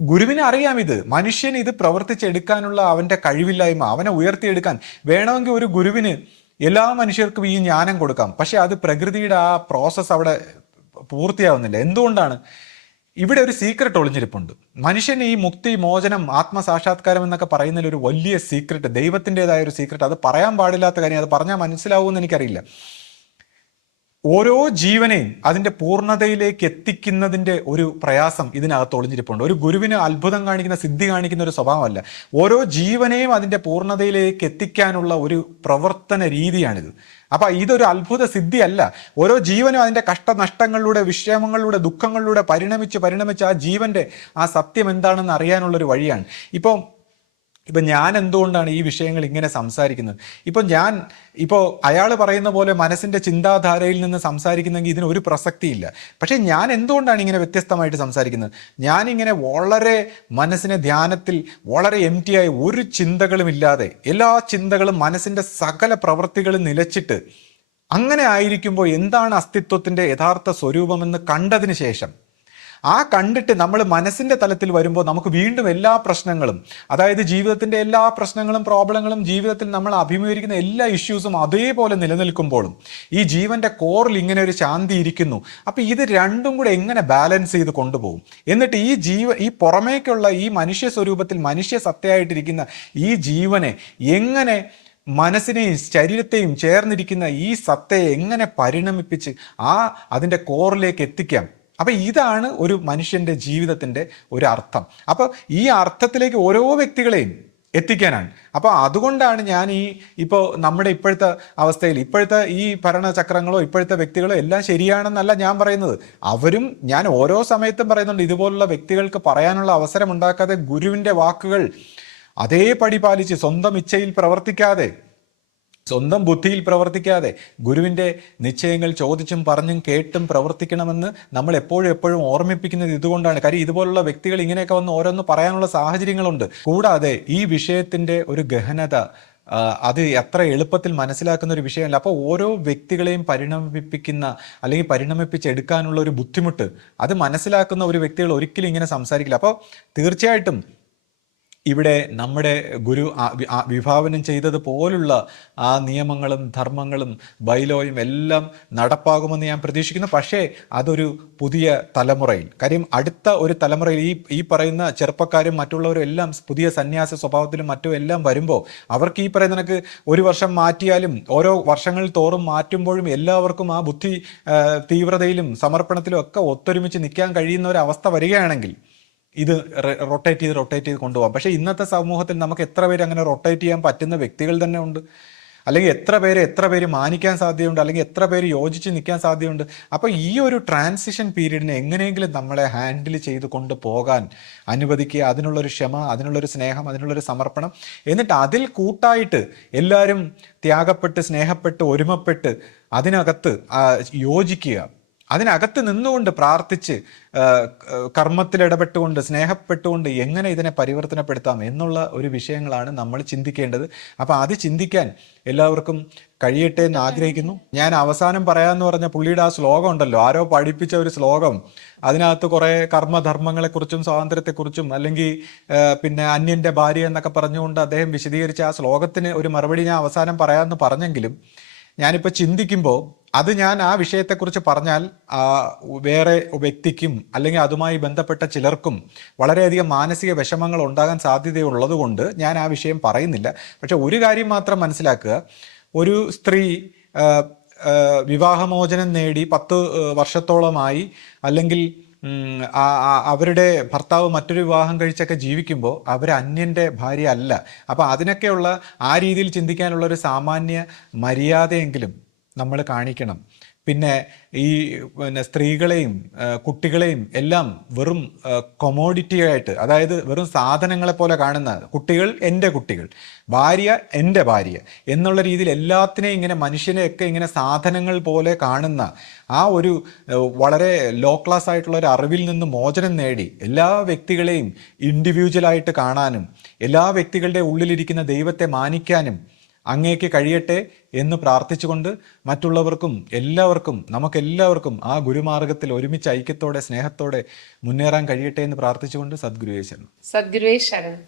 ഗുരുവിനെ അറിയാം മനുഷ്യന് ഇത് പ്രവർത്തിച്ചെടുക്കാനുള്ള അവൻ്റെ കഴിവില്ലായ്മ, അവനെ ഉയർത്തിയെടുക്കാൻ വേണമെങ്കിൽ ഒരു ഗുരുവിന് എല്ലാ മനുഷ്യർക്കും ഈ ജ്ഞാനം കൊടുക്കാം. പക്ഷെ അത് പ്രകൃതിയുടെ ആ പ്രോസസ്സ് അവിടെ പൂർത്തിയാവുന്നില്ല. എന്തുകൊണ്ടാണ്? ഇവിടെ ഒരു സീക്രട്ട് ഒളിഞ്ഞിരിപ്പുണ്ട്. മനുഷ്യന് ഈ മുക്തി, മോചനം, ആത്മസാക്ഷാത്കാരം എന്നൊക്കെ പറയുന്നതിൽ ഒരു വലിയ സീക്രട്ട്, ദൈവത്തിൻ്റെതായ ഒരു സീക്രട്ട്, അത് പറയാൻ പാടില്ലാത്ത കാര്യം, അത് പറഞ്ഞാൽ മനസ്സിലാവുമെന്ന് എനിക്കറിയില്ല. ഓരോ ജീവനെയും അതിൻ്റെ പൂർണ്ണതയിലേക്ക് എത്തിക്കുന്നതിൻ്റെ ഒരു പ്രയാസം ഇതിനകത്ത് ഒളിഞ്ഞിരിപ്പുണ്ട്. ഒരു ഗുരുവിന് അത്ഭുതം കാണിക്കുന്ന, സിദ്ധി കാണിക്കുന്ന ഒരു സ്വഭാവമല്ല, ഓരോ ജീവനെയും അതിൻ്റെ പൂർണ്ണതയിലേക്ക് എത്തിക്കാനുള്ള ഒരു പ്രവർത്തന രീതിയാണിത്. അപ്പം ഇതൊരു അത്ഭുത സിദ്ധിയല്ല. ഓരോ ജീവനും അതിൻ്റെ കഷ്ടനഷ്ടങ്ങളിലൂടെ, വിഷമങ്ങളിലൂടെ, ദുഃഖങ്ങളിലൂടെ പരിണമിച്ച് ആ ജീവൻ്റെ ആ സത്യം എന്താണെന്ന് അറിയാനുള്ളൊരു വഴിയാണ്. ഇപ്പോൾ ഇപ്പം ഞാൻ എന്തുകൊണ്ടാണ് ഈ വിഷയങ്ങൾ ഇങ്ങനെ സംസാരിക്കുന്നത്? ഇപ്പോൾ അയാൾ പറയുന്ന പോലെ മനസ്സിൻ്റെ ചിന്താധാരയിൽ നിന്ന് സംസാരിക്കുന്നെങ്കിൽ ഇതിന് ഒരു പ്രസക്തിയില്ല. പക്ഷേ ഞാൻ എന്തുകൊണ്ടാണ് ഇങ്ങനെ വ്യത്യസ്തമായിട്ട് സംസാരിക്കുന്നത്? ഞാനിങ്ങനെ വളരെ മനസ്സിനെ ധ്യാനത്തിൽ വളരെ ആയി ഒരു ചിന്തകളുമില്ലാതെ എല്ലാ ചിന്തകളും മനസ്സിൻ്റെ സകല പ്രവൃത്തികളും നിലച്ചിട്ട് അങ്ങനെ ആയിരിക്കുമ്പോൾ എന്താണ് അസ്തിത്വത്തിൻ്റെ യഥാർത്ഥ സ്വരൂപമെന്ന് കണ്ടതിന് ശേഷം കണ്ടിട്ട് നമ്മൾ മനസ്സിൻ്റെ തലത്തിൽ വരുമ്പോൾ നമുക്ക് വീണ്ടും എല്ലാ പ്രശ്നങ്ങളും, അതായത് ജീവിതത്തിൻ്റെ എല്ലാ പ്രശ്നങ്ങളും പ്രോബ്ലങ്ങളും ജീവിതത്തിൽ നമ്മൾ അഭിമുഖീകരിക്കുന്ന എല്ലാ ഇഷ്യൂസും അതേപോലെ നിലനിൽക്കുമ്പോഴും ഈ ജീവൻ്റെ കോറിൽ ഇങ്ങനെ ഒരു ശാന്തി ഇരിക്കുന്നു. അപ്പോൾ ഇത് രണ്ടും കൂടെ എങ്ങനെ ബാലൻസ് ചെയ്ത് കൊണ്ടുപോകും? എന്നിട്ട് ഈ പുറമേക്കുള്ള ഈ മനുഷ്യ സ്വരൂപത്തിൽ മനുഷ്യ സത്തയായിട്ടിരിക്കുന്ന ഈ ജീവനെ എങ്ങനെ മനസ്സിനെയും ശരീരത്തെയും ചേർന്നിരിക്കുന്ന ഈ സത്തയെ എങ്ങനെ പരിണമിപ്പിച്ച് അതിൻ്റെ കോറിലേക്ക് എത്തിക്കാം? അപ്പം ഇതാണ് ഒരു മനുഷ്യൻ്റെ ജീവിതത്തിൻ്റെ ഒരു അർത്ഥം. അപ്പോൾ ഈ അർത്ഥത്തിലേക്ക് ഓരോ വ്യക്തികളെയും എത്തിക്കാനാണ്. അപ്പോൾ അതുകൊണ്ടാണ് ഞാൻ ഇപ്പോൾ നമ്മുടെ ഇപ്പോഴത്തെ അവസ്ഥയിൽ ഇപ്പോഴത്തെ ഈ ഭരണചക്രങ്ങളോ ഇപ്പോഴത്തെ വ്യക്തികളോ എല്ലാം ശരിയാണെന്നല്ല ഞാൻ പറയുന്നത്. ഞാൻ ഓരോ സമയത്തും പറയുന്നുണ്ട്, ഇതുപോലുള്ള വ്യക്തികൾക്ക് പറയാനുള്ള അവസരം ഉണ്ടാക്കാതെ ഗുരുവിൻ്റെ വാക്കുകൾ അതേപടി പാലിച്ച് സ്വന്തം ഇച്ഛയിൽ പ്രവർത്തിക്കാതെ, സ്വന്തം ബുദ്ധിയിൽ പ്രവർത്തിക്കാതെ ഗുരുവിൻ്റെ നിശ്ചയങ്ങൾ ചോദിച്ചും പറഞ്ഞും കേട്ടും പ്രവർത്തിക്കണമെന്ന് നമ്മൾ എപ്പോഴും ഓർമ്മിപ്പിക്കുന്നത് ഇതുകൊണ്ടാണ്. കാര്യം ഇതുപോലുള്ള വ്യക്തികൾ ഇങ്ങനെയൊക്കെ വന്ന് ഓരോന്ന് പറയാനുള്ള സാഹചര്യങ്ങളുണ്ട്. കൂടാതെ ഈ വിഷയത്തിൻ്റെ ഒരു ഗഹനത അത് അത്ര എളുപ്പത്തിൽ മനസ്സിലാക്കുന്ന ഒരു വിഷയമല്ല. അപ്പോൾ ഓരോ വ്യക്തികളെയും പരിണമിപ്പിക്കുന്ന അല്ലെങ്കിൽ പരിണമിപ്പിച്ചെടുക്കാനുള്ള ഒരു ബുദ്ധിമുട്ട് അത് മനസ്സിലാക്കുന്ന ഒരു വ്യക്തികൾ ഒരിക്കലും ഇങ്ങനെ സംസാരിക്കില്ല. അപ്പോൾ തീർച്ചയായിട്ടും ഇവിടെ നമ്മുടെ ഗുരു വിഭാവനം ചെയ്തതുപോലുള്ള ആ നിയമങ്ങളും ധർമ്മങ്ങളും ബൈലോയും എല്ലാം നടപ്പാകുമെന്ന് ഞാൻ പ്രതീക്ഷിക്കുന്നു. പക്ഷേ അതൊരു പുതിയ തലമുറയിൽ, കാര്യം അടുത്ത ഒരു തലമുറയിൽ ഈ പറയുന്ന ചെറുപ്പക്കാരും മറ്റുള്ളവരും എല്ലാം പുതിയ സന്യാസ സ്വഭാവത്തിലും മറ്റും എല്ലാം വരുമ്പോൾ അവർക്ക് ഈ പറയുന്ന കണക്ക് ഒരു വർഷം മാറ്റിയാലും ഓരോ വർഷങ്ങൾ തോറും മാറ്റുമ്പോഴും എല്ലാവർക്കും ആ ബുദ്ധി തീവ്രതയിലും സമർപ്പണത്തിലും ഒക്കെ ഒത്തൊരുമിച്ച് നിൽക്കാൻ കഴിയുന്ന ഒരു അവസ്ഥ വരികയാണെങ്കിൽ ഇത് റൊട്ടേറ്റ് ചെയ്ത് കൊണ്ടുപോകാം. പക്ഷേ ഇന്നത്തെ സമൂഹത്തിൽ നമുക്ക് എത്ര പേര് അങ്ങനെ റൊട്ടേറ്റ് ചെയ്യാൻ പറ്റുന്ന വ്യക്തികൾ തന്നെ ഉണ്ട്? അല്ലെങ്കിൽ എത്ര പേര് മാനിക്കാൻ സാധ്യതയുണ്ട്? അല്ലെങ്കിൽ എത്ര പേര് യോജിച്ച് നിൽക്കാൻ സാധ്യതയുണ്ട്? അപ്പോൾ ഈ ഒരു ട്രാൻസിഷൻ പീരീഡിനെ എങ്ങനെയെങ്കിലും നമ്മളെ ഹാൻഡിൽ ചെയ്ത് കൊണ്ടുപോകാൻ അനുവദിക്കുക. അതിനുള്ളൊരു ക്ഷമ, അതിനുള്ളൊരു സ്നേഹം, അതിനുള്ളൊരു സമർപ്പണം, എന്നിട്ട് അതിൽ കൂട്ടായിട്ട് എല്ലാവരും ത്യാഗപ്പെട്ട് സ്നേഹപ്പെട്ട് ഒരുമപ്പെട്ട് അതിനകത്ത് യോജിക്കുക. അതിനകത്ത് നിന്നുകൊണ്ട് പ്രാർത്ഥിച്ച് കർമ്മത്തിൽ ഇടപെട്ടുകൊണ്ട് സ്നേഹപ്പെട്ടുകൊണ്ട് എങ്ങനെ ഇതിനെ പരിവർത്തനപ്പെടുത്താം എന്നുള്ള ഒരു വിഷയങ്ങളാണ് നമ്മൾ ചിന്തിക്കേണ്ടത്. അപ്പോൾ അത് ചിന്തിക്കാൻ എല്ലാവർക്കും കഴിയട്ടെ എന്ന് ആഗ്രഹിക്കുന്നു. ഞാൻ അവസാനം പറയാമെന്ന് പറഞ്ഞ പുള്ളിയുടെ ആ ശ്ലോകം ഉണ്ടല്ലോ, ആരോ പഠിപ്പിച്ച ഒരു ശ്ലോകം, അതിനകത്ത് കുറേ കർമ്മധർമ്മങ്ങളെക്കുറിച്ചും സ്വാതന്ത്ര്യത്തെക്കുറിച്ചും അല്ലെങ്കിൽ പിന്നെ അന്യൻ്റെ ഭാര്യ എന്നൊക്കെ പറഞ്ഞുകൊണ്ട് അദ്ദേഹം വിശദീകരിച്ച ആ ശ്ലോകത്തിന് ഒരു മറുപടി ഞാൻ അവസാനം പറയാമെന്ന് പറഞ്ഞെങ്കിലും ഞാനിപ്പോൾ ചിന്തിക്കുമ്പോൾ അത് ഞാൻ ആ വിഷയത്തെക്കുറിച്ച് പറഞ്ഞാൽ വേറെ വ്യക്തിക്കും അല്ലെങ്കിൽ അതുമായി ബന്ധപ്പെട്ട ചിലർക്കും വളരെയധികം മാനസിക വിഷമങ്ങൾ ഉണ്ടാകാൻ സാധ്യതയുള്ളത് കൊണ്ട് ഞാൻ ആ വിഷയം പറയുന്നില്ല. പക്ഷെ ഒരു കാര്യം മാത്രം മനസ്സിലാക്കുക, ഒരു സ്ത്രീ വിവാഹമോചനം നേടി 10 വർഷത്തോളമായി അല്ലെങ്കിൽ അവരുടെ ഭർത്താവ് മറ്റൊരു വിവാഹം കഴിച്ചൊക്കെ ജീവിക്കുമ്പോൾ അവർ അന്യൻ്റെ ഭാര്യ അല്ല. അപ്പോൾ അതിനൊക്കെയുള്ള ആ രീതിയിൽ ചിന്തിക്കാനുള്ള ഒരു സാമാന്യ മര്യാദയെങ്കിലും നമ്മൾ കാണിക്കണം. പിന്നെ സ്ത്രീകളെയും കുട്ടികളെയും എല്ലാം വെറും കൊമോഡിറ്റി ആയിട്ട്, അതായത് വെറും സാധനങ്ങളെ പോലെ കാണുന്ന കുട്ടികൾ എൻ്റെ കുട്ടികൾ, ഭാര്യ എൻ്റെ ഭാര്യ എന്നുള്ള രീതിയിൽ എല്ലാത്തിനെയും ഇങ്ങനെ മനുഷ്യനെയൊക്കെ ഇങ്ങനെ സാധനങ്ങൾ പോലെ കാണുന്ന ആ ഒരു വളരെ ലോ ക്ലാസ് ആയിട്ടുള്ള ഒരു അറിവിൽ നിന്ന് മോചനം നേടി എല്ലാ വ്യക്തികളെയും ഇൻഡിവിജ്വലായിട്ട് കാണാനും എല്ലാ വ്യക്തികളുടെ ഉള്ളിലിരിക്കുന്ന ദൈവത്തെ മാനിക്കാനും അങ്ങേക്ക് കഴിയട്ടെ എന്ന് പ്രാർത്ഥിച്ചുകൊണ്ട് മറ്റുള്ളവർക്കും നമുക്കെല്ലാവർക്കും ആ ഗുരുമാർഗത്തിൽ ഒരുമിച്ച് ഐക്യത്തോടെ സ്നേഹത്തോടെ മുന്നേറാൻ കഴിയട്ടെ എന്ന് പ്രാർത്ഥിച്ചുകൊണ്ട് സദ്ഗുരുവേ ശരണം.